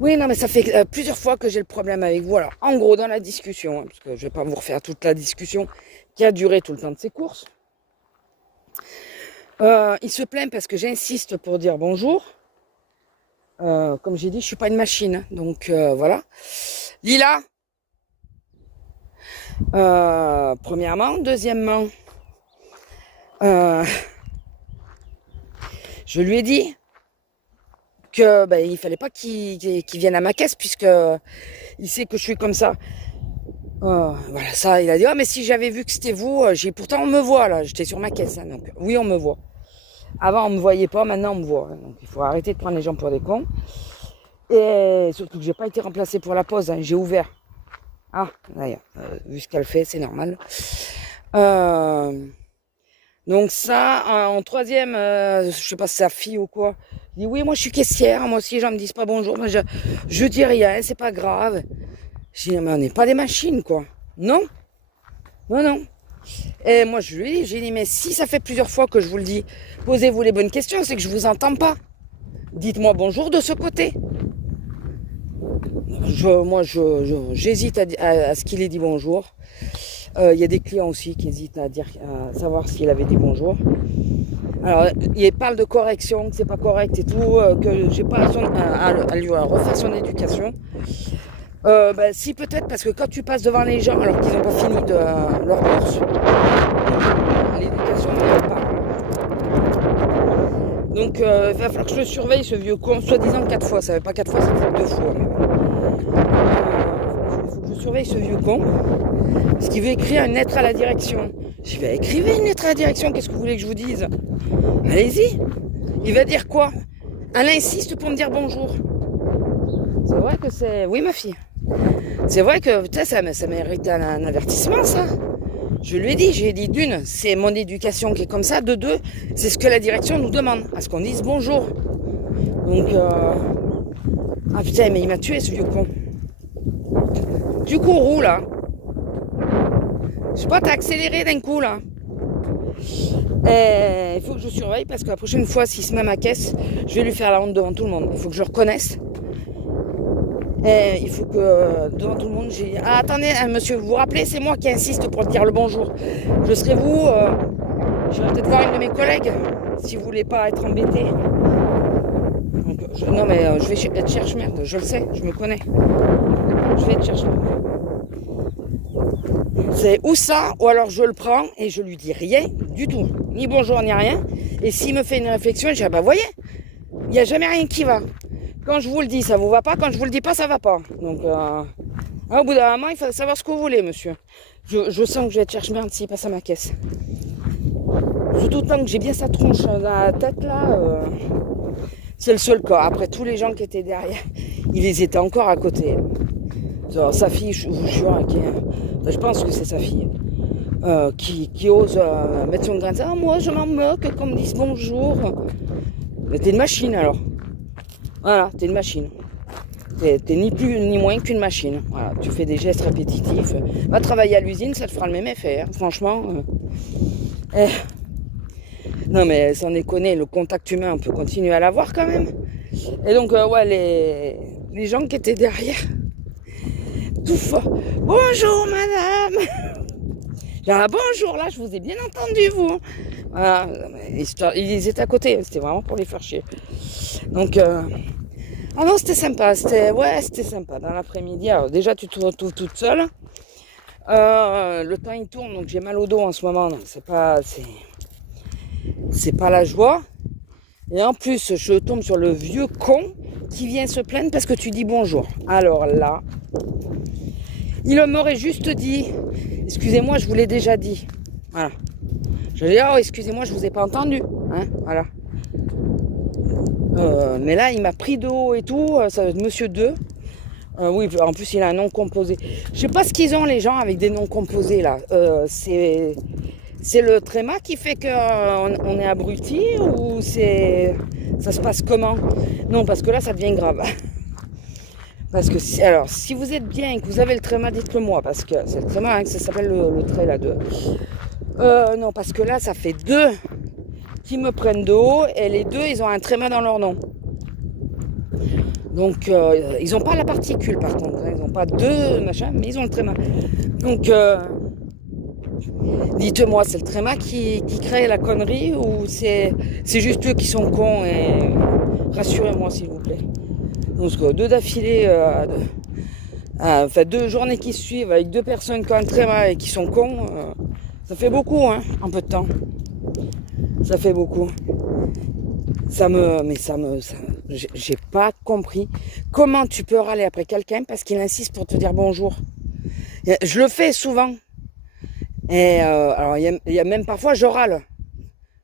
Oui, non, mais ça fait plusieurs fois que j'ai le problème avec vous. Alors, en gros, dans la discussion, hein, parce que je vais pas vous refaire toute la discussion qui a duré tout le temps de ces courses, il se plaint parce que j'insiste pour dire bonjour. Comme j'ai dit, je suis pas une machine, hein, donc voilà. Lila, premièrement. Deuxièmement, je lui ai dit que il fallait pas qu'il vienne à ma caisse puisque il sait que je suis comme ça. Voilà, ça, il a dit, ah, mais si j'avais vu que c'était vous, pourtant on me voit là, j'étais sur ma caisse, hein, donc oui, on me voit. Avant, on me voyait pas, maintenant on me voit. Hein, donc il faut arrêter de prendre les gens pour des cons. Et surtout que j'ai pas été remplacée pour la pause, hein, j'ai ouvert. Ah, d'ailleurs, vu ce qu'elle fait, c'est normal. Donc ça, en troisième, je sais pas si c'est sa fille ou quoi. Il dit, oui, moi je suis caissière, moi aussi les gens me disent pas bonjour, mais je dis rien, c'est pas grave. Je dis, mais on n'est pas des machines, quoi. Non, non, non. Et moi, j'ai dit, mais si ça fait plusieurs fois que je vous le dis, posez-vous les bonnes questions, c'est que je vous entends pas. Dites-moi bonjour de ce côté. J'hésite à ce qu'il ait dit bonjour. Il y a des clients aussi qui hésitent à savoir s'il avait dit bonjour. Alors, il parle de correction, que c'est pas correct et tout, que j'ai pas à lui refaire son éducation. Si, peut-être, parce que quand tu passes devant les gens alors qu'ils n'ont pas fini de leur course, l'éducation ne pas. Donc il va falloir que je surveille ce vieux con, soi-disant 4 fois, ça ne veut pas 4 fois, c'est 2 fois. Il faut que je surveille ce vieux con, parce qu'il veut écrire une lettre à la direction. Je vais écrire une lettre à la direction, qu'est-ce que vous voulez que je vous dise? Allez-y. Il va dire quoi? Elle insiste pour me dire bonjour. C'est vrai que c'est... Oui, ma fille. C'est vrai que ça mérite un avertissement, ça. Je lui ai dit, j'ai dit d'une, c'est mon éducation qui est comme ça. De deux, c'est ce que la direction nous demande, à ce qu'on dise bonjour. Donc, ah putain, mais il m'a tué ce vieux con. Du coup, roule, là. Je sais pas, t'as accéléré d'un coup, là. Il faut que je surveille parce que la prochaine fois, s'il se met à ma caisse, je vais lui faire la honte devant tout le monde. Il faut que je le reconnaisse. Et il faut que devant tout le monde, j'ai... Ah, attendez, monsieur, vous vous rappelez, c'est moi qui insiste pour dire le bonjour. Je serai vous, je vais peut-être voir une de mes collègues, si vous voulez pas être embêté. Donc, non, mais je vais être cherche-merde, je le sais, je me connais. Je vais être cherche-merde. C'est ou ça, ou alors je le prends et je lui dis rien du tout. Ni bonjour, ni rien. Et s'il me fait une réflexion, je dis, bah voyez, il n'y a jamais rien qui va. Quand je vous le dis, ça vous va pas. Quand je vous le dis pas, ça va pas. Donc, au bout d'un moment, il faut savoir ce que vous voulez, monsieur. Je sens que je vais être cherche-merde s'il passe à ma caisse. Surtout tant que j'ai bien sa tronche dans la tête, là, c'est le seul cas. Après, tous les gens qui étaient derrière, ils étaient encore à côté. Alors, sa fille, je vous jure, je pense que c'est sa fille, qui ose mettre son grain de sel. Ah, moi, je m'en moque qu'on me dise bonjour. Mais t'es une machine, alors. Voilà, t'es une machine. T'es ni plus ni moins qu'une machine. Voilà, tu fais des gestes répétitifs. Va travailler à l'usine, ça te fera le même effet. Hein, franchement. Non mais sans déconner, le contact humain, on peut continuer à l'avoir quand même. Et donc, ouais, les gens qui étaient derrière, tout fort. Bonjour madame. Genre, bonjour, là, je vous ai bien entendu, vous. Voilà, ils étaient à côté, c'était vraiment pour les faire chier. Donc, ah non, c'était sympa, c'était sympa. Dans l'après-midi, alors déjà, tu te retrouves toute seule. Le temps, il tourne, donc j'ai mal au dos en ce moment, donc c'est pas la joie. Et en plus, je tombe sur le vieux con qui vient se plaindre parce que tu dis bonjour. Alors là, il m'aurait juste dit, excusez-moi, je vous l'ai déjà dit. Voilà. Je lui ai dit, oh, excusez-moi, je vous ai pas entendu. Hein, voilà. Mais là, il m'a pris de haut et tout, ça va être monsieur 2. Oui, en plus, il a un nom composé. Je sais pas ce qu'ils ont, les gens, avec des noms composés, là. C'est le tréma qui fait qu'on est abruti ou ça se passe comment? Non, parce que là, ça devient grave. Parce que, alors, si vous êtes bien et que vous avez le tréma, dites-le moi, parce que c'est le tréma, hein, que ça s'appelle le trait, là, 2. Non, parce que là, ça fait 2 qui me prennent de haut, et les 2, ils ont un tréma dans leur nom. Donc, ils n'ont pas la particule par contre. Hein. Ils n'ont pas deux machins, mais ils ont le tréma. Donc, dites-moi, c'est le tréma qui crée la connerie ou c'est juste eux qui sont cons et rassurez-moi s'il vous plaît. Donc, deux d'affilée, enfin 2 journées qui suivent avec 2 personnes qui ont un tréma et qui sont cons, ça fait beaucoup hein, en peu de temps. Ça fait beaucoup. J'ai pas compris comment tu peux râler après quelqu'un parce qu'il insiste pour te dire bonjour. Je le fais souvent. Et alors il y a même parfois je râle.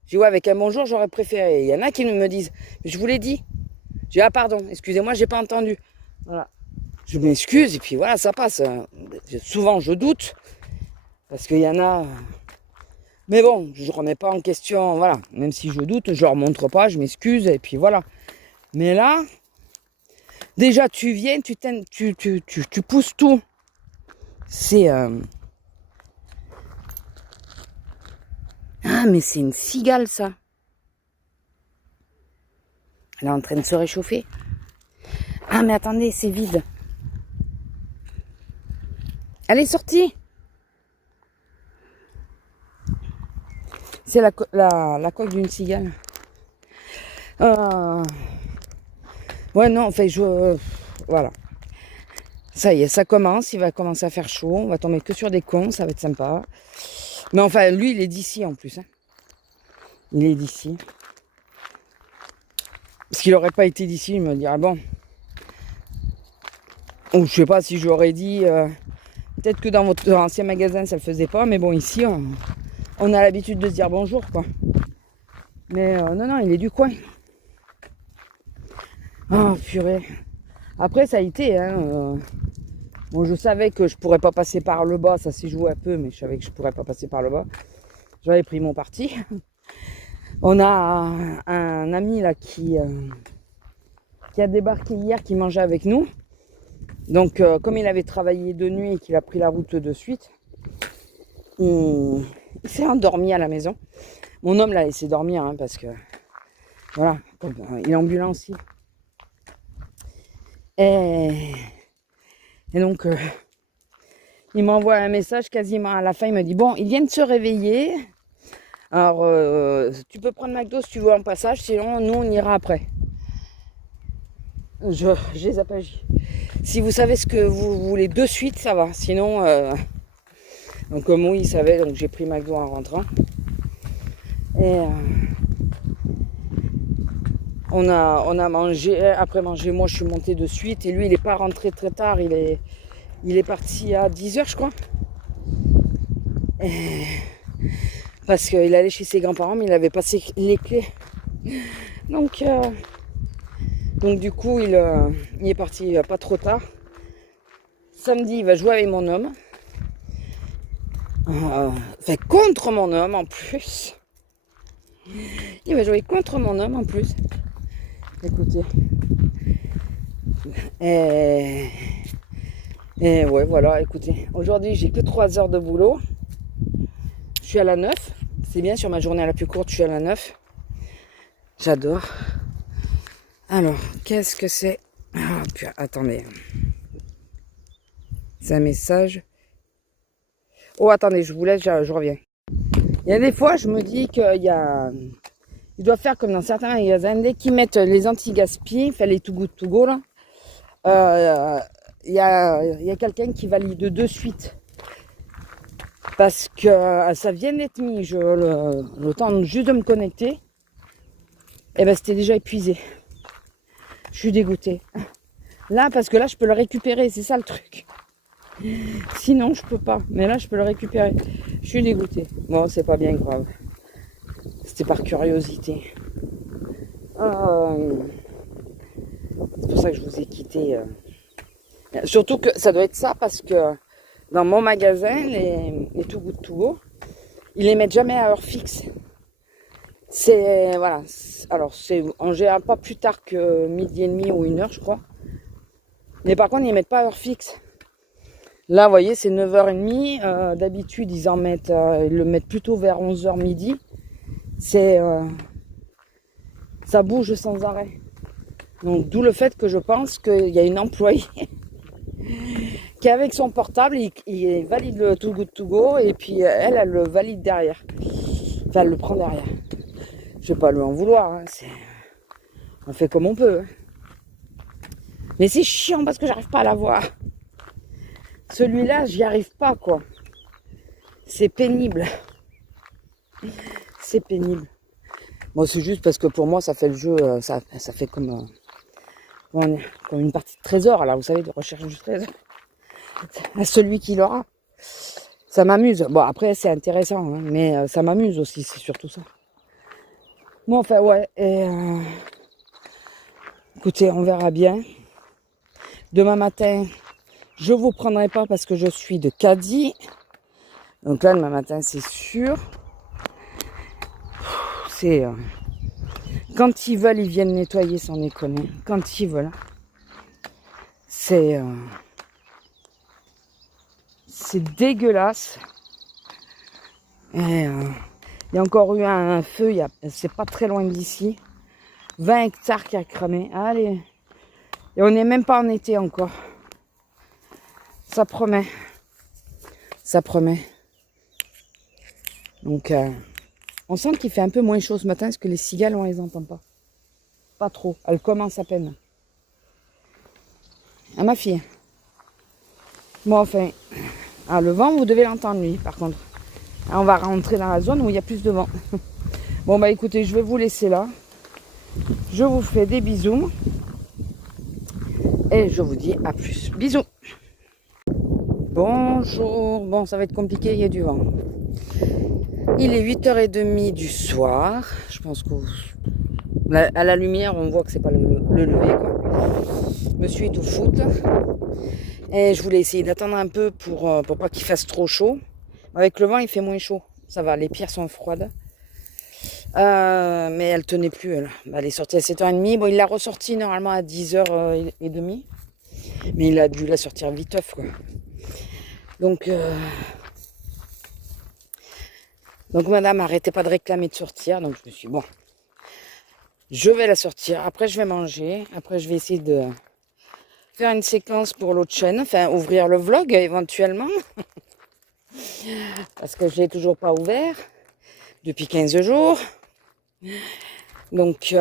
Je dis ouais avec un bonjour j'aurais préféré. Il y en a qui me disent je vous l'ai dit. Je dis ah pardon, excusez-moi j'ai pas entendu. Voilà. Je m'excuse et puis voilà ça passe. Souvent je doute parce qu'il y en a. Mais bon, je ne remets pas en question, voilà. Même si je doute, je leur montre pas, je m'excuse, et puis voilà. Mais là, déjà tu viens, tu pousses tout. C'est... Ah, mais c'est une cigale, ça. Elle est en train de se réchauffer. Ah, mais attendez, c'est vide. Elle est sortie. C'est la coque d'une cigale. Ouais, non, enfin, voilà. Ça y est, ça commence. Il va commencer à faire chaud. On va tomber que sur des cons. Ça va être sympa. Mais enfin, lui, il est d'ici en plus. Hein. Il est d'ici. Parce qu'il n'aurait pas été d'ici, il me dirait bon. Ou je sais pas si j'aurais dit. Peut-être que dans votre ancien magasin, ça le faisait pas. Mais bon, ici, on a l'habitude de se dire bonjour, quoi. Mais non, il est du coin. Ah, purée. Après, ça a été, hein. Bon, je savais que je pourrais pas passer par le bas. Ça s'est joué un peu, mais je savais que je pourrais pas passer par le bas. J'avais pris mon parti. On a un ami, là, qui a débarqué hier, qui mangeait avec nous. Donc, comme il avait travaillé de nuit et qu'il a pris la route de suite, il s'est endormi à la maison. Mon homme l'a laissé dormir hein, parce que voilà, il est ambulancier. Et donc il m'envoie un message quasiment à la fin, il me dit bon, ils viennent de se réveiller. Alors tu peux prendre McDo si tu veux en passage, sinon nous on ira après. Je les appelle. Si vous savez ce que vous voulez de suite, ça va. Sinon, donc comme oui, il savait, donc j'ai pris McDo en rentrant. Et on a mangé, après manger, moi je suis montée de suite et lui il n'est pas rentré très tard, il est parti à 10h je crois. Et parce qu'il allait chez ses grands-parents mais il avait passé les clés. Donc du coup il est parti pas trop tard. Samedi il va jouer avec mon homme. Enfin contre mon homme en plus. Il va jouer contre mon homme en plus. Écoutez. Et ouais, voilà, écoutez. Aujourd'hui, j'ai que 3 heures de boulot. Je suis à la 9. C'est bien, sur ma journée la plus courte, je suis à la 9. J'adore. Alors, qu'est-ce que c'est? Ah, puis, attendez. C'est un message. Oh, attendez, je vous laisse, je reviens. Il y a des fois, je me dis qu'il y a... Ils doivent faire comme dans certains magasins, dès qu'ils mettent les anti-gaspi, enfin les Too Good To Go là, il y a quelqu'un qui valide de suite. Parce que ça vient d'être mis, le temps juste de me connecter, et ben c'était déjà épuisé. Je suis dégoûtée. Là, parce que là, je peux le récupérer, c'est ça le truc. Sinon, je peux pas. Mais là, je peux le récupérer. Je suis dégoûtée. Bon, c'est pas bien grave. C'était par curiosité. C'est pour ça que je vous ai quitté. Surtout que ça doit être ça parce que dans mon magasin, les Too Good To Go, ils les mettent jamais à heure fixe. C'est voilà. Alors c'est en général pas plus tard que 12h30 ou 1h, je crois. Mais par contre, ils les mettent pas à heure fixe. Là, vous voyez, c'est 9h30. D'habitude, ils le mettent plutôt vers 11h midi. Ça bouge sans arrêt. Donc d'où le fait que je pense qu'il y a une employée qui avec son portable, il valide le Too Good To Go et puis elle le valide derrière. Enfin, elle le prend derrière. Je vais pas lui en vouloir, hein, on fait comme on peut. Hein. Mais c'est chiant parce que j'arrive pas à la voir. Celui-là, j'y arrive pas, quoi. C'est pénible. C'est pénible. Bon, c'est juste parce que pour moi, ça fait le jeu, ça fait comme une partie de trésor, là, vous savez, de recherche du trésor. À celui qui l'aura. Ça m'amuse. Bon, après, c'est intéressant, hein, mais ça m'amuse aussi, c'est surtout ça. Bon, enfin, ouais. Et, écoutez, on verra bien. Demain matin, je vous prendrai pas parce que je suis de Cadix. Donc là, demain matin, c'est sûr. C'est... quand ils veulent, ils viennent nettoyer sans déconner. Quand ils veulent. C'est dégueulasse. Et il y a encore eu un feu, c'est pas très loin d'ici. 20 hectares qui a cramé. Allez. Et on n'est même pas en été encore. Ça promet. Ça promet. Donc, on sent qu'il fait un peu moins chaud ce matin parce que les cigales, on les entend pas. Pas trop. Elles commencent à peine. À ma fille. Bon, enfin. Ah, le vent, vous devez l'entendre, lui, par contre. On va rentrer dans la zone où il y a plus de vent. Bon, bah écoutez, je vais vous laisser là. Je vous fais des bisous. Et je vous dis à plus. Bisous. Bonjour. Bon, ça va être compliqué, il y a du vent. Il est 8h30 du soir. Je pense qu'à la lumière, on voit que c'est pas le lever, quoi. Je me suis tout foot. Et je voulais essayer d'attendre un peu pour pas qu'il fasse trop chaud. Avec le vent, il fait moins chaud. Ça va, les pierres sont froides. Mais elle tenait plus, elle. Elle est sortie à 7h30. Bon, il l'a ressortie normalement à 10h30. Mais il a dû la sortir viteuf, quoi. Donc madame arrêtait pas de réclamer de sortir. Donc je me suis dit, bon, je vais la sortir. Après, je vais manger. Après, je vais essayer de faire une séquence pour l'autre chaîne. Enfin, ouvrir le vlog éventuellement. Parce que je l'ai toujours pas ouvert. Depuis 15 jours. Donc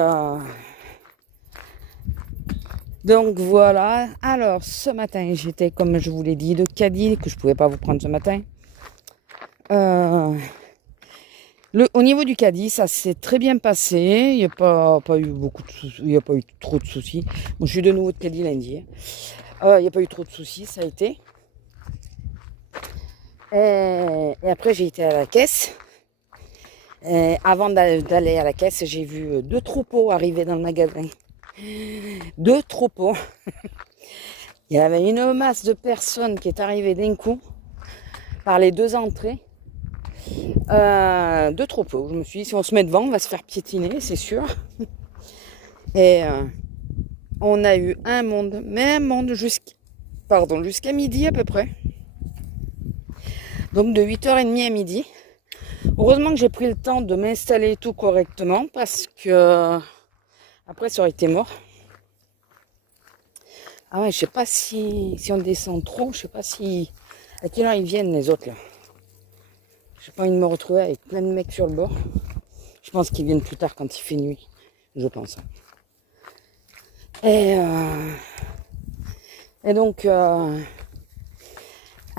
voilà. Alors, ce matin, j'étais, comme je vous l'ai dit, de Cadix, que je pouvais pas vous prendre ce matin. Au niveau du Cadix, ça s'est très bien passé. Il n'y a pas eu beaucoup de soucis. Il n'y a pas eu trop de soucis. Bon, je suis de nouveau de Cadix lundi. Il n'y a pas eu trop de soucis, ça a été. Et après, j'ai été à la caisse. Et avant d'aller à la caisse, j'ai vu 2 troupeaux arriver dans le magasin. 2 troupeaux. Il y avait une masse de personnes qui est arrivée d'un coup par les 2 entrées. 2 troupeaux. Je me suis dit, si on se met devant, on va se faire piétiner, c'est sûr. Et on a eu un monde jusqu'à midi à peu près. Donc de 8h30 à midi. Heureusement que j'ai pris le temps de m'installer tout correctement parce que après ça aurait été mort. Ah ouais, je sais pas si on descend trop, je sais pas si à quelle heure ils viennent les autres là. J'ai pas envie de me retrouver avec plein de mecs sur le bord. Je pense qu'ils viennent plus tard quand il fait nuit, je pense. Et donc un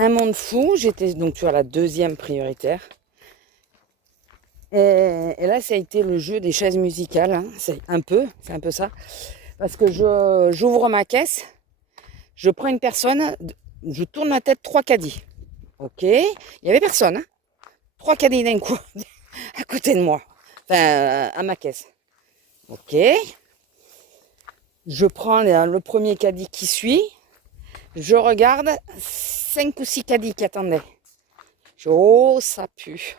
monde fou. J'étais donc sur la 2e prioritaire. Et là, ça a été le jeu des chaises musicales. Hein. C'est un peu ça. Parce que j'ouvre ma caisse, je prends une personne, je tourne la tête 3 caddies. Ok, il y avait personne. Hein. 3 caddies d'un coup, à côté de moi. Enfin, à ma caisse. Ok. Je prends le premier caddie qui suit. Je regarde 5 ou 6 caddies qui attendaient. Oh, ça pue.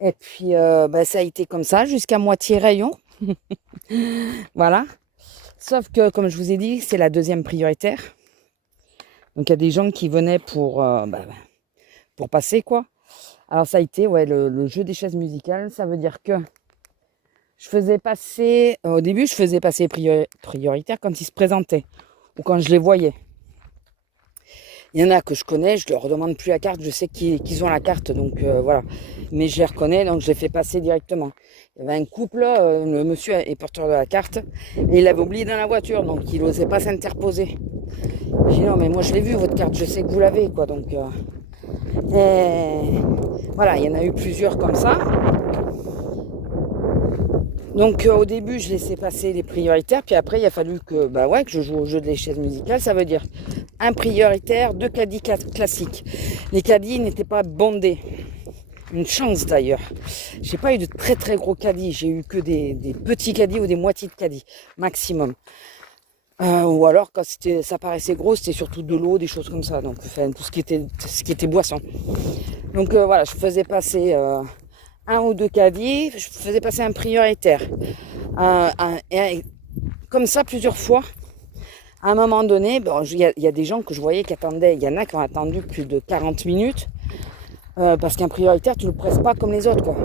Et puis, ça a été comme ça, jusqu'à moitié rayon. Voilà. Sauf que, comme je vous ai dit, c'est la 2e prioritaire. Donc, il y a des gens qui venaient pour passer, quoi. Alors, ça a été, ouais, le jeu des chaises musicales. Ça veut dire que je faisais passer, au début, je faisais passer prioritaire quand ils se présentaient ou quand je les voyais. Il y en a que je connais, je leur demande plus la carte, je sais qu'ils ont la carte, donc voilà. Mais je les reconnais, donc je les fais passer directement. Il y avait un couple, le monsieur est porteur de la carte, et il l'avait oublié dans la voiture, donc il n'osait pas s'interposer. J'ai dit non, mais moi je l'ai vu votre carte, je sais que vous l'avez, quoi. Donc et voilà, il y en a eu plusieurs comme ça. Donc au début, je laissais passer les prioritaires, puis après, il a fallu que je joue au jeu des chaises musicales. Ça veut dire un prioritaire, 2 caddies classiques. Les caddies n'étaient pas bondés. Une chance d'ailleurs. J'ai pas eu de très très gros caddies. J'ai eu que des petits caddies ou des moitiés de caddies maximum. Ou alors quand ça paraissait gros, c'était surtout de l'eau, des choses comme ça. Donc enfin, tout ce qui était boisson. Donc voilà, je faisais passer un ou deux caddies, je faisais passer un prioritaire. Comme ça plusieurs fois. À un moment donné, il y a des gens que je voyais qui attendaient. Il y en a qui ont attendu plus de 40 minutes. Parce qu'un prioritaire, tu ne le presses pas comme les autres, quoi.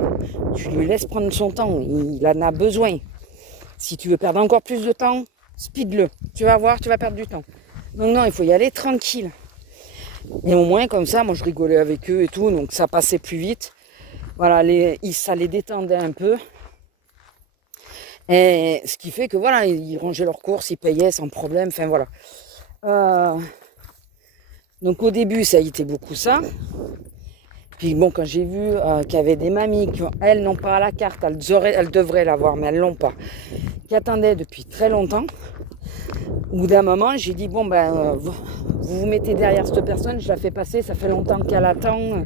Tu lui laisses prendre son temps. Il en a besoin. Si tu veux perdre encore plus de temps, speed-le. Tu vas voir, tu vas perdre du temps. Donc non, il faut y aller tranquille. Et au moins, comme ça, moi, je rigolais avec eux et tout. Donc ça passait plus vite. Voilà, ça les détendait un peu. Et ce qui fait que voilà, ils rangeaient leurs courses, ils payaient sans problème, enfin voilà. Donc au début, ça a été beaucoup ça. Puis bon, quand j'ai vu qu'il y avait des mamies qui, elles, n'ont pas la carte, elles devraient l'avoir, mais elles l'ont pas, qui attendaient depuis très longtemps. Au bout d'un moment, j'ai dit, vous mettez derrière cette personne, je la fais passer, ça fait longtemps qu'elle attend. Ben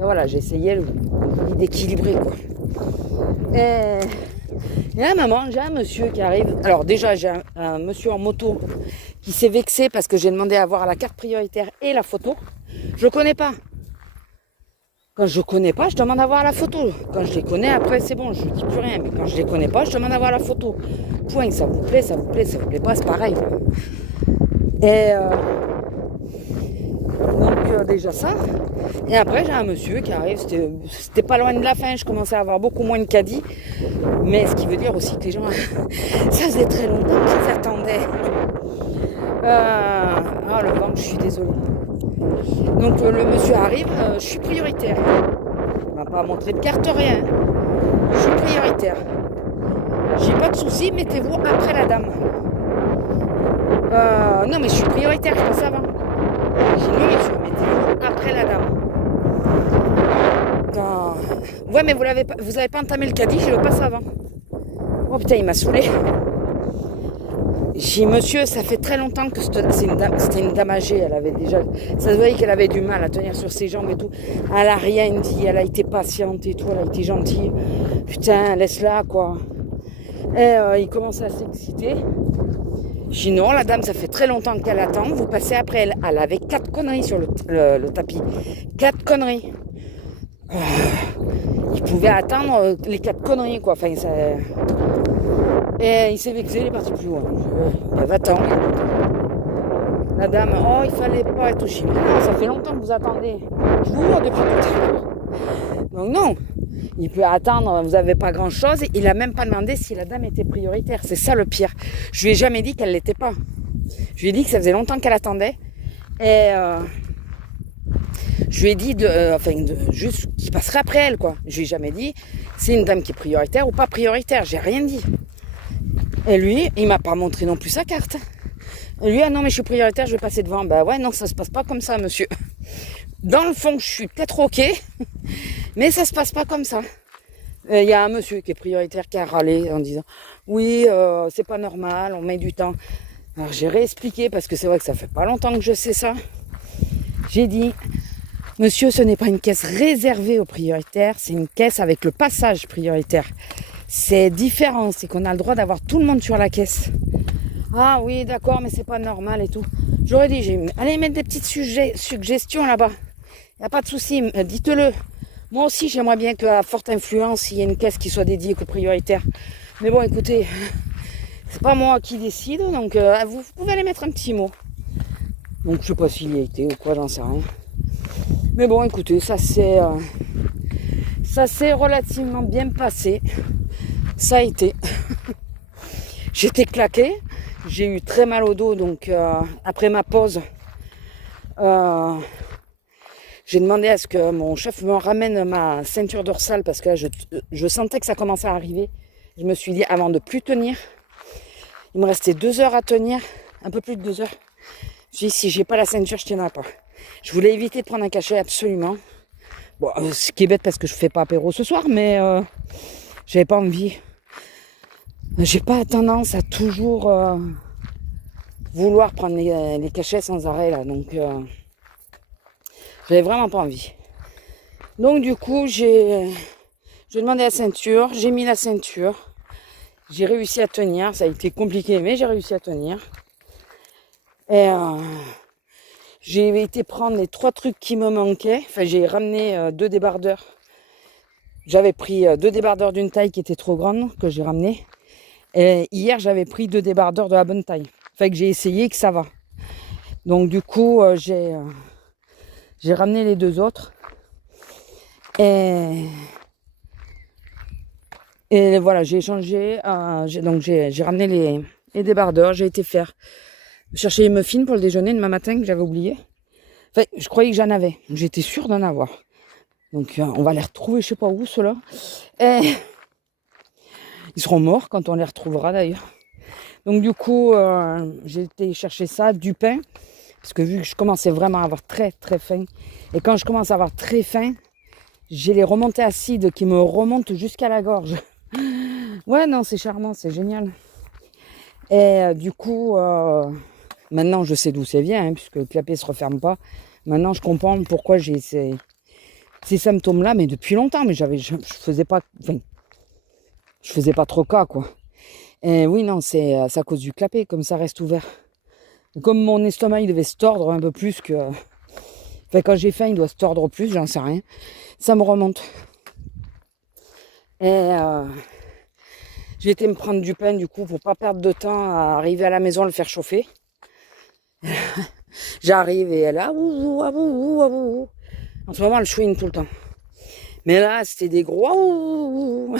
voilà, j'ai essayé d'équilibrer, quoi. Et à un moment, j'ai un monsieur qui arrive. Alors déjà, j'ai un monsieur en moto qui s'est vexé parce que j'ai demandé à avoir la carte prioritaire et la photo. Je ne connais pas. Quand je ne connais pas, je demande à voir la photo. Quand je les connais, après, c'est bon, je ne dis plus rien. Mais quand je ne les connais pas, je demande à voir la photo. Point, ça vous plaît, ça vous plaît, ça vous plaît pas, c'est pareil. Et donc déjà ça. Et après, j'ai un monsieur qui arrive, c'était pas loin de la fin, je commençais à avoir beaucoup moins de caddies. Mais ce qui veut dire aussi que les gens, ça faisait très longtemps qu'ils attendaient. Le vent, je suis désolée. Donc le monsieur arrive, je suis prioritaire. Il m'a pas montré de carte, rien. Je suis prioritaire. J'ai pas de soucis, mettez-vous après la dame. Non mais je suis prioritaire, je passe avant. J'ai dit non monsieur, mettez-vous après la dame. Ouais mais vous avez pas entamé le caddie, je le passe avant. Oh putain, il m'a saoulé. J'ai dit monsieur, ça fait très longtemps que c'était une dame âgée, elle avait déjà, ça se voyait qu'elle avait du mal à tenir sur ses jambes et tout. Elle a rien dit, elle a été patiente et tout, elle a été gentille. Putain, laisse-la quoi. Et il commençait à s'exciter. J'ai dit non, la dame, ça fait très longtemps qu'elle attend, vous passez après elle. Elle avait 4 conneries sur le tapis. 4 conneries. Il pouvait attendre les 4 conneries quoi, enfin ça... Et il s'est vexé, il est parti plus loin. Va-t'en. La dame, oh, il fallait pas être touché. Mais non, ça fait longtemps que vous attendez. Je vous vois depuis tout à l'heure. Donc non, il peut attendre, vous n'avez pas grand-chose. Il n'a même pas demandé si la dame était prioritaire. C'est ça le pire. Je lui ai jamais dit qu'elle ne l'était pas. Je lui ai dit que ça faisait longtemps qu'elle attendait. Et je lui ai dit juste qu'il passerait après elle, quoi. Je lui ai jamais dit c'est une dame qui est prioritaire ou pas prioritaire. J'ai rien dit. Et lui, il m'a pas montré non plus sa carte. Et lui, ah non, mais je suis prioritaire, je vais passer devant. Bah ouais, non, ça se passe pas comme ça, monsieur. Dans le fond, je suis peut-être ok, mais ça se passe pas comme ça. Il y a un monsieur qui est prioritaire qui a râlé en disant oui, c'est pas normal, on met du temps. Alors j'ai réexpliqué parce que c'est vrai que ça fait pas longtemps que je sais ça. J'ai dit monsieur, ce n'est pas une caisse réservée aux prioritaires, c'est une caisse avec le passage prioritaire. C'est différent, c'est qu'on a le droit d'avoir tout le monde sur la caisse. Ah oui, d'accord, mais c'est pas normal et tout. J'aurais dit, allez mettre des petites suggestions là-bas. Il n'y a pas de souci, dites-le. Moi aussi, j'aimerais bien qu'à forte influence, il y ait une caisse qui soit dédiée qu'aux prioritaires. Mais bon, écoutez, c'est pas moi qui décide, donc vous pouvez aller mettre un petit mot. Donc je sais pas s'il y a été ou quoi, j'en sais rien. Mais bon, écoutez, ça s'est relativement bien passé. ça a été. J'étais claquée, j'ai eu très mal au dos, donc après ma pause, j'ai demandé à ce que mon chef me ramène ma ceinture dorsale parce que là, je sentais que ça commençait à arriver. Je me suis dit, avant de plus tenir, il me restait 2 heures à tenir, un peu plus de 2 heures. Je me suis dit, si j'ai pas la ceinture, je tiendrai pas. Je voulais éviter de prendre un cachet, absolument. Bon, ce qui est bête parce que je fais pas apéro ce soir, mais j'avais pas envie. J'ai pas tendance à toujours vouloir prendre les cachets sans arrêt là, donc j'avais vraiment pas envie. Donc du coup j'ai demandé la ceinture, j'ai mis la ceinture, j'ai réussi à tenir, ça a été compliqué mais j'ai réussi à tenir. Et j'ai été prendre les 3 trucs qui me manquaient, enfin j'ai ramené 2 débardeurs. J'avais pris 2 débardeurs d'une taille qui était trop grande que j'ai ramené. Et hier, j'avais pris 2 débardeurs de la bonne taille. Fait que j'ai essayé que ça va. Donc du coup, j'ai ramené les 2 autres. Et voilà, j'ai échangé. J'ai ramené les débardeurs. J'ai été chercher les muffins pour le déjeuner demain matin que j'avais oublié. Enfin, je croyais que j'en avais. J'étais sûre d'en avoir. Donc on va les retrouver, je sais pas où, ceux-là. Et ils seront morts quand on les retrouvera d'ailleurs. Donc du coup, j'ai été chercher ça, du pain, parce que vu que je commençais vraiment à avoir très très faim, et quand je commence à avoir très faim, j'ai les remontées acides qui me remontent jusqu'à la gorge. Ouais, non, c'est charmant, c'est génial. Et du coup, maintenant je sais d'où ça vient, hein, puisque le clapet se referme pas. Maintenant je comprends pourquoi j'ai ces symptômes-là, mais depuis longtemps, mais je faisais pas, enfin, je faisais pas trop cas, quoi. Et oui, non, c'est à cause du clapet, comme ça reste ouvert. Comme mon estomac, il devait se tordre un peu plus que... Enfin, quand j'ai faim, il doit se tordre plus, j'en sais rien. Ça me remonte. Et j'ai été me prendre du pain, du coup, pour pas perdre de temps à arriver à la maison, le faire chauffer. J'arrive et elle a... En ce moment, elle chouine tout le temps. Mais là, c'était des gros...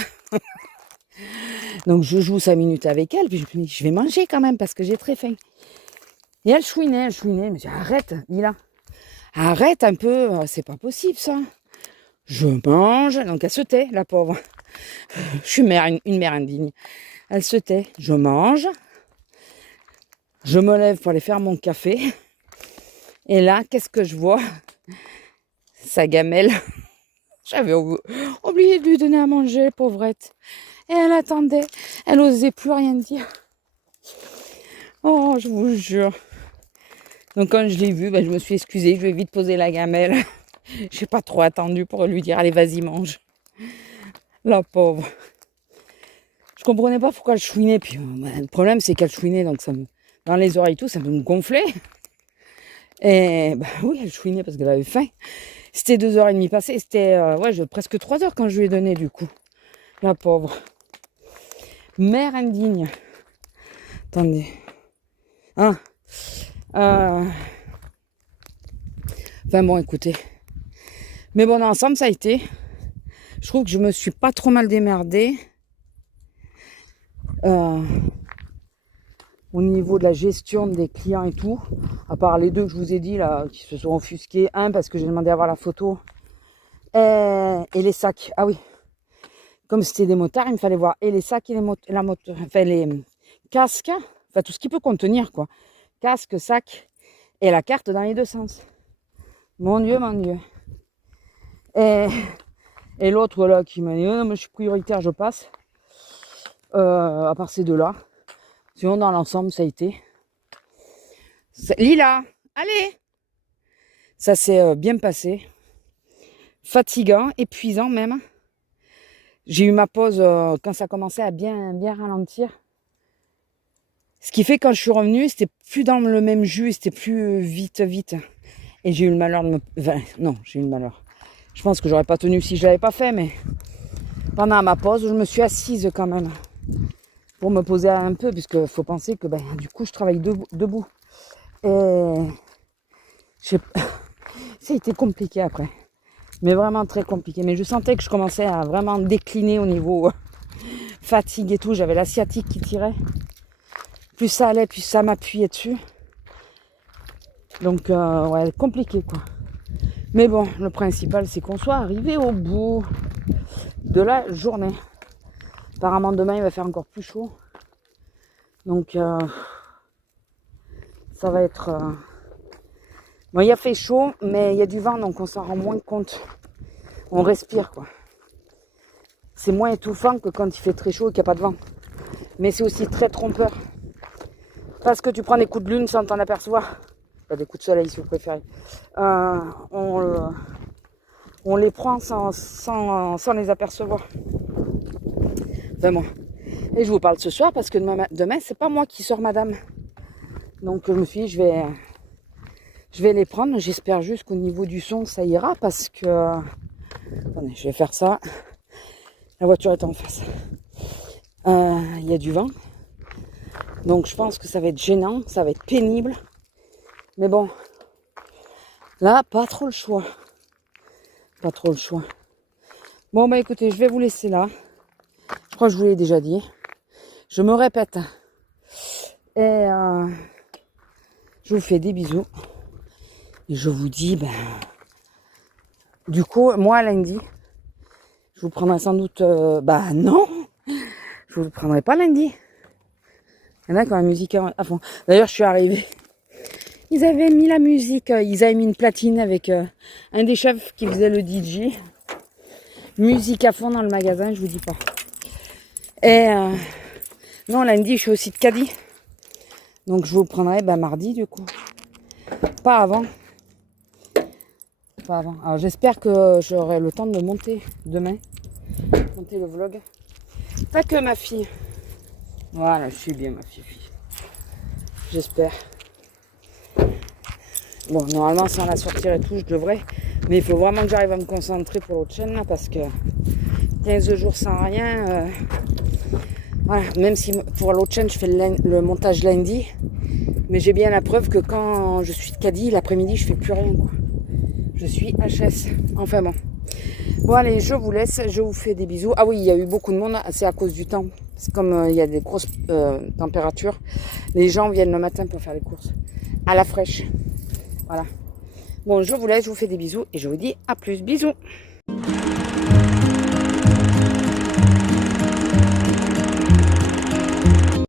Donc je joue 5 minutes avec elle, puis je me dis, je vais manger quand même parce que j'ai très faim. Et elle chouinait, je me dis, arrête, Lila, arrête un peu, c'est pas possible ça. Je mange, donc elle se tait, la pauvre. Je suis une mère indigne. Elle se tait, je mange, je me lève pour aller faire mon café. Et là, qu'est-ce que je vois? Sa gamelle. J'avais oublié de lui donner à manger, pauvrette. Et elle attendait, elle osait plus rien dire. Oh, je vous jure. Donc quand je l'ai vue, je me suis excusée, je lui ai vite posé la gamelle. J'ai pas trop attendu pour lui dire, allez, vas-y, mange. La pauvre. Je comprenais pas pourquoi elle chouinait. Puis le problème, c'est qu'elle chouinait, donc dans les oreilles, tout, ça me gonflait. Et oui, elle chouinait parce qu'elle avait faim. C'était 2h30 passées, c'était presque 3 heures quand je lui ai donné, du coup. La pauvre. Mère indigne. Attendez. Hein? Enfin bon, écoutez. Mais bon, ensemble, ça a été. Je trouve que je me suis pas trop mal démerdée. Au niveau de la gestion des clients et tout. À part les 2 que je vous ai dit, là, qui se sont offusqués. Un, parce que j'ai demandé à voir la photo. Et les sacs. Ah oui. Comme c'était des motards, il me fallait voir et les sacs et les casques. Enfin, tout ce qui peut contenir, quoi. Casque, sac et la carte dans les 2 sens. Mon Dieu, mon Dieu. Et l'autre, là, qui m'a dit, oh, non, mais je suis prioritaire, je passe. À part ces 2-là. Sinon, dans l'ensemble, ça a été. Lila, allez! Ça s'est bien passé. Fatigant, épuisant même. J'ai eu ma pause quand ça commençait à bien ralentir. Ce qui fait quand je suis revenue, c'était plus dans le même jus, c'était plus vite. Et j'ai eu le malheur de me... Enfin, non, j'ai eu le malheur. Je pense que j'aurais pas tenu si je l'avais pas fait, mais pendant ma pause, je me suis assise quand même pour me poser un peu, puisque faut penser que du coup, je travaille debout. Et ça a été compliqué après. Mais vraiment très compliqué. Mais je sentais que je commençais à vraiment décliner au niveau fatigue et tout. J'avais la sciatique qui tirait. Plus ça allait, plus ça m'appuyait dessus. Donc, ouais, compliqué, quoi. Mais bon, le principal, c'est qu'on soit arrivé au bout de la journée. Apparemment, demain, il va faire encore plus chaud. Donc, ça va être... Bon, il a fait chaud, mais il y a du vent, donc on s'en rend moins compte. On respire, quoi. C'est moins étouffant que quand il fait très chaud et qu'il n'y a pas de vent. Mais c'est aussi très trompeur. Parce que tu prends des coups de lune sans t'en apercevoir. Pas des coups de soleil, si vous préférez. On les prend sans les apercevoir. Vraiment. Et je vous parle ce soir parce que demain c'est pas moi qui sors madame. Donc je me suis dit, je vais les prendre. J'espère juste qu'au niveau du son, ça ira parce que... Attendez, je vais faire ça. La voiture est en face. Il y a du vent. Donc je pense que ça va être gênant, ça va être pénible. Mais bon, là, pas trop le choix. Pas trop le choix. Bon, bah écoutez, je vais vous laisser là. Je crois que je vous l'ai déjà dit. Je me répète. Et je vous fais des bisous. Et je vous dis, ben... Du coup, moi, lundi, je vous prendrai sans doute... bah non, je vous prendrai pas lundi. Il y en a quand la musique à fond. D'ailleurs, je suis arrivée. Ils avaient mis la musique, ils avaient mis une platine avec un des chefs qui faisait le DJ. Musique à fond dans le magasin, je vous dis pas. Et non, lundi, je suis au site Caddy. Donc, je vous prendrai mardi, du coup. Pas avant. Pas avant. Alors, j'espère que j'aurai le temps de monter demain. Monter le vlog. Pas que ma fille. Voilà, je suis bien, ma fille. J'espère. Bon, normalement, sans la sortir et tout, je devrais. Mais il faut vraiment que j'arrive à me concentrer pour l'autre chaîne, là, parce que 15 jours sans rien... voilà, même si pour l'autre chaîne, je fais le montage lundi. Mais j'ai bien la preuve que quand je suis de Caddy, l'après-midi, je fais plus rien, quoi. Je suis HS. Enfin bon. Bon, allez, je vous laisse. Je vous fais des bisous. Ah oui, il y a eu beaucoup de monde. C'est à cause du temps. C'est comme il y a des grosses températures. Les gens viennent le matin pour faire les courses. À la fraîche. Voilà. Bon, je vous laisse, je vous fais des bisous et je vous dis à plus. Bisous.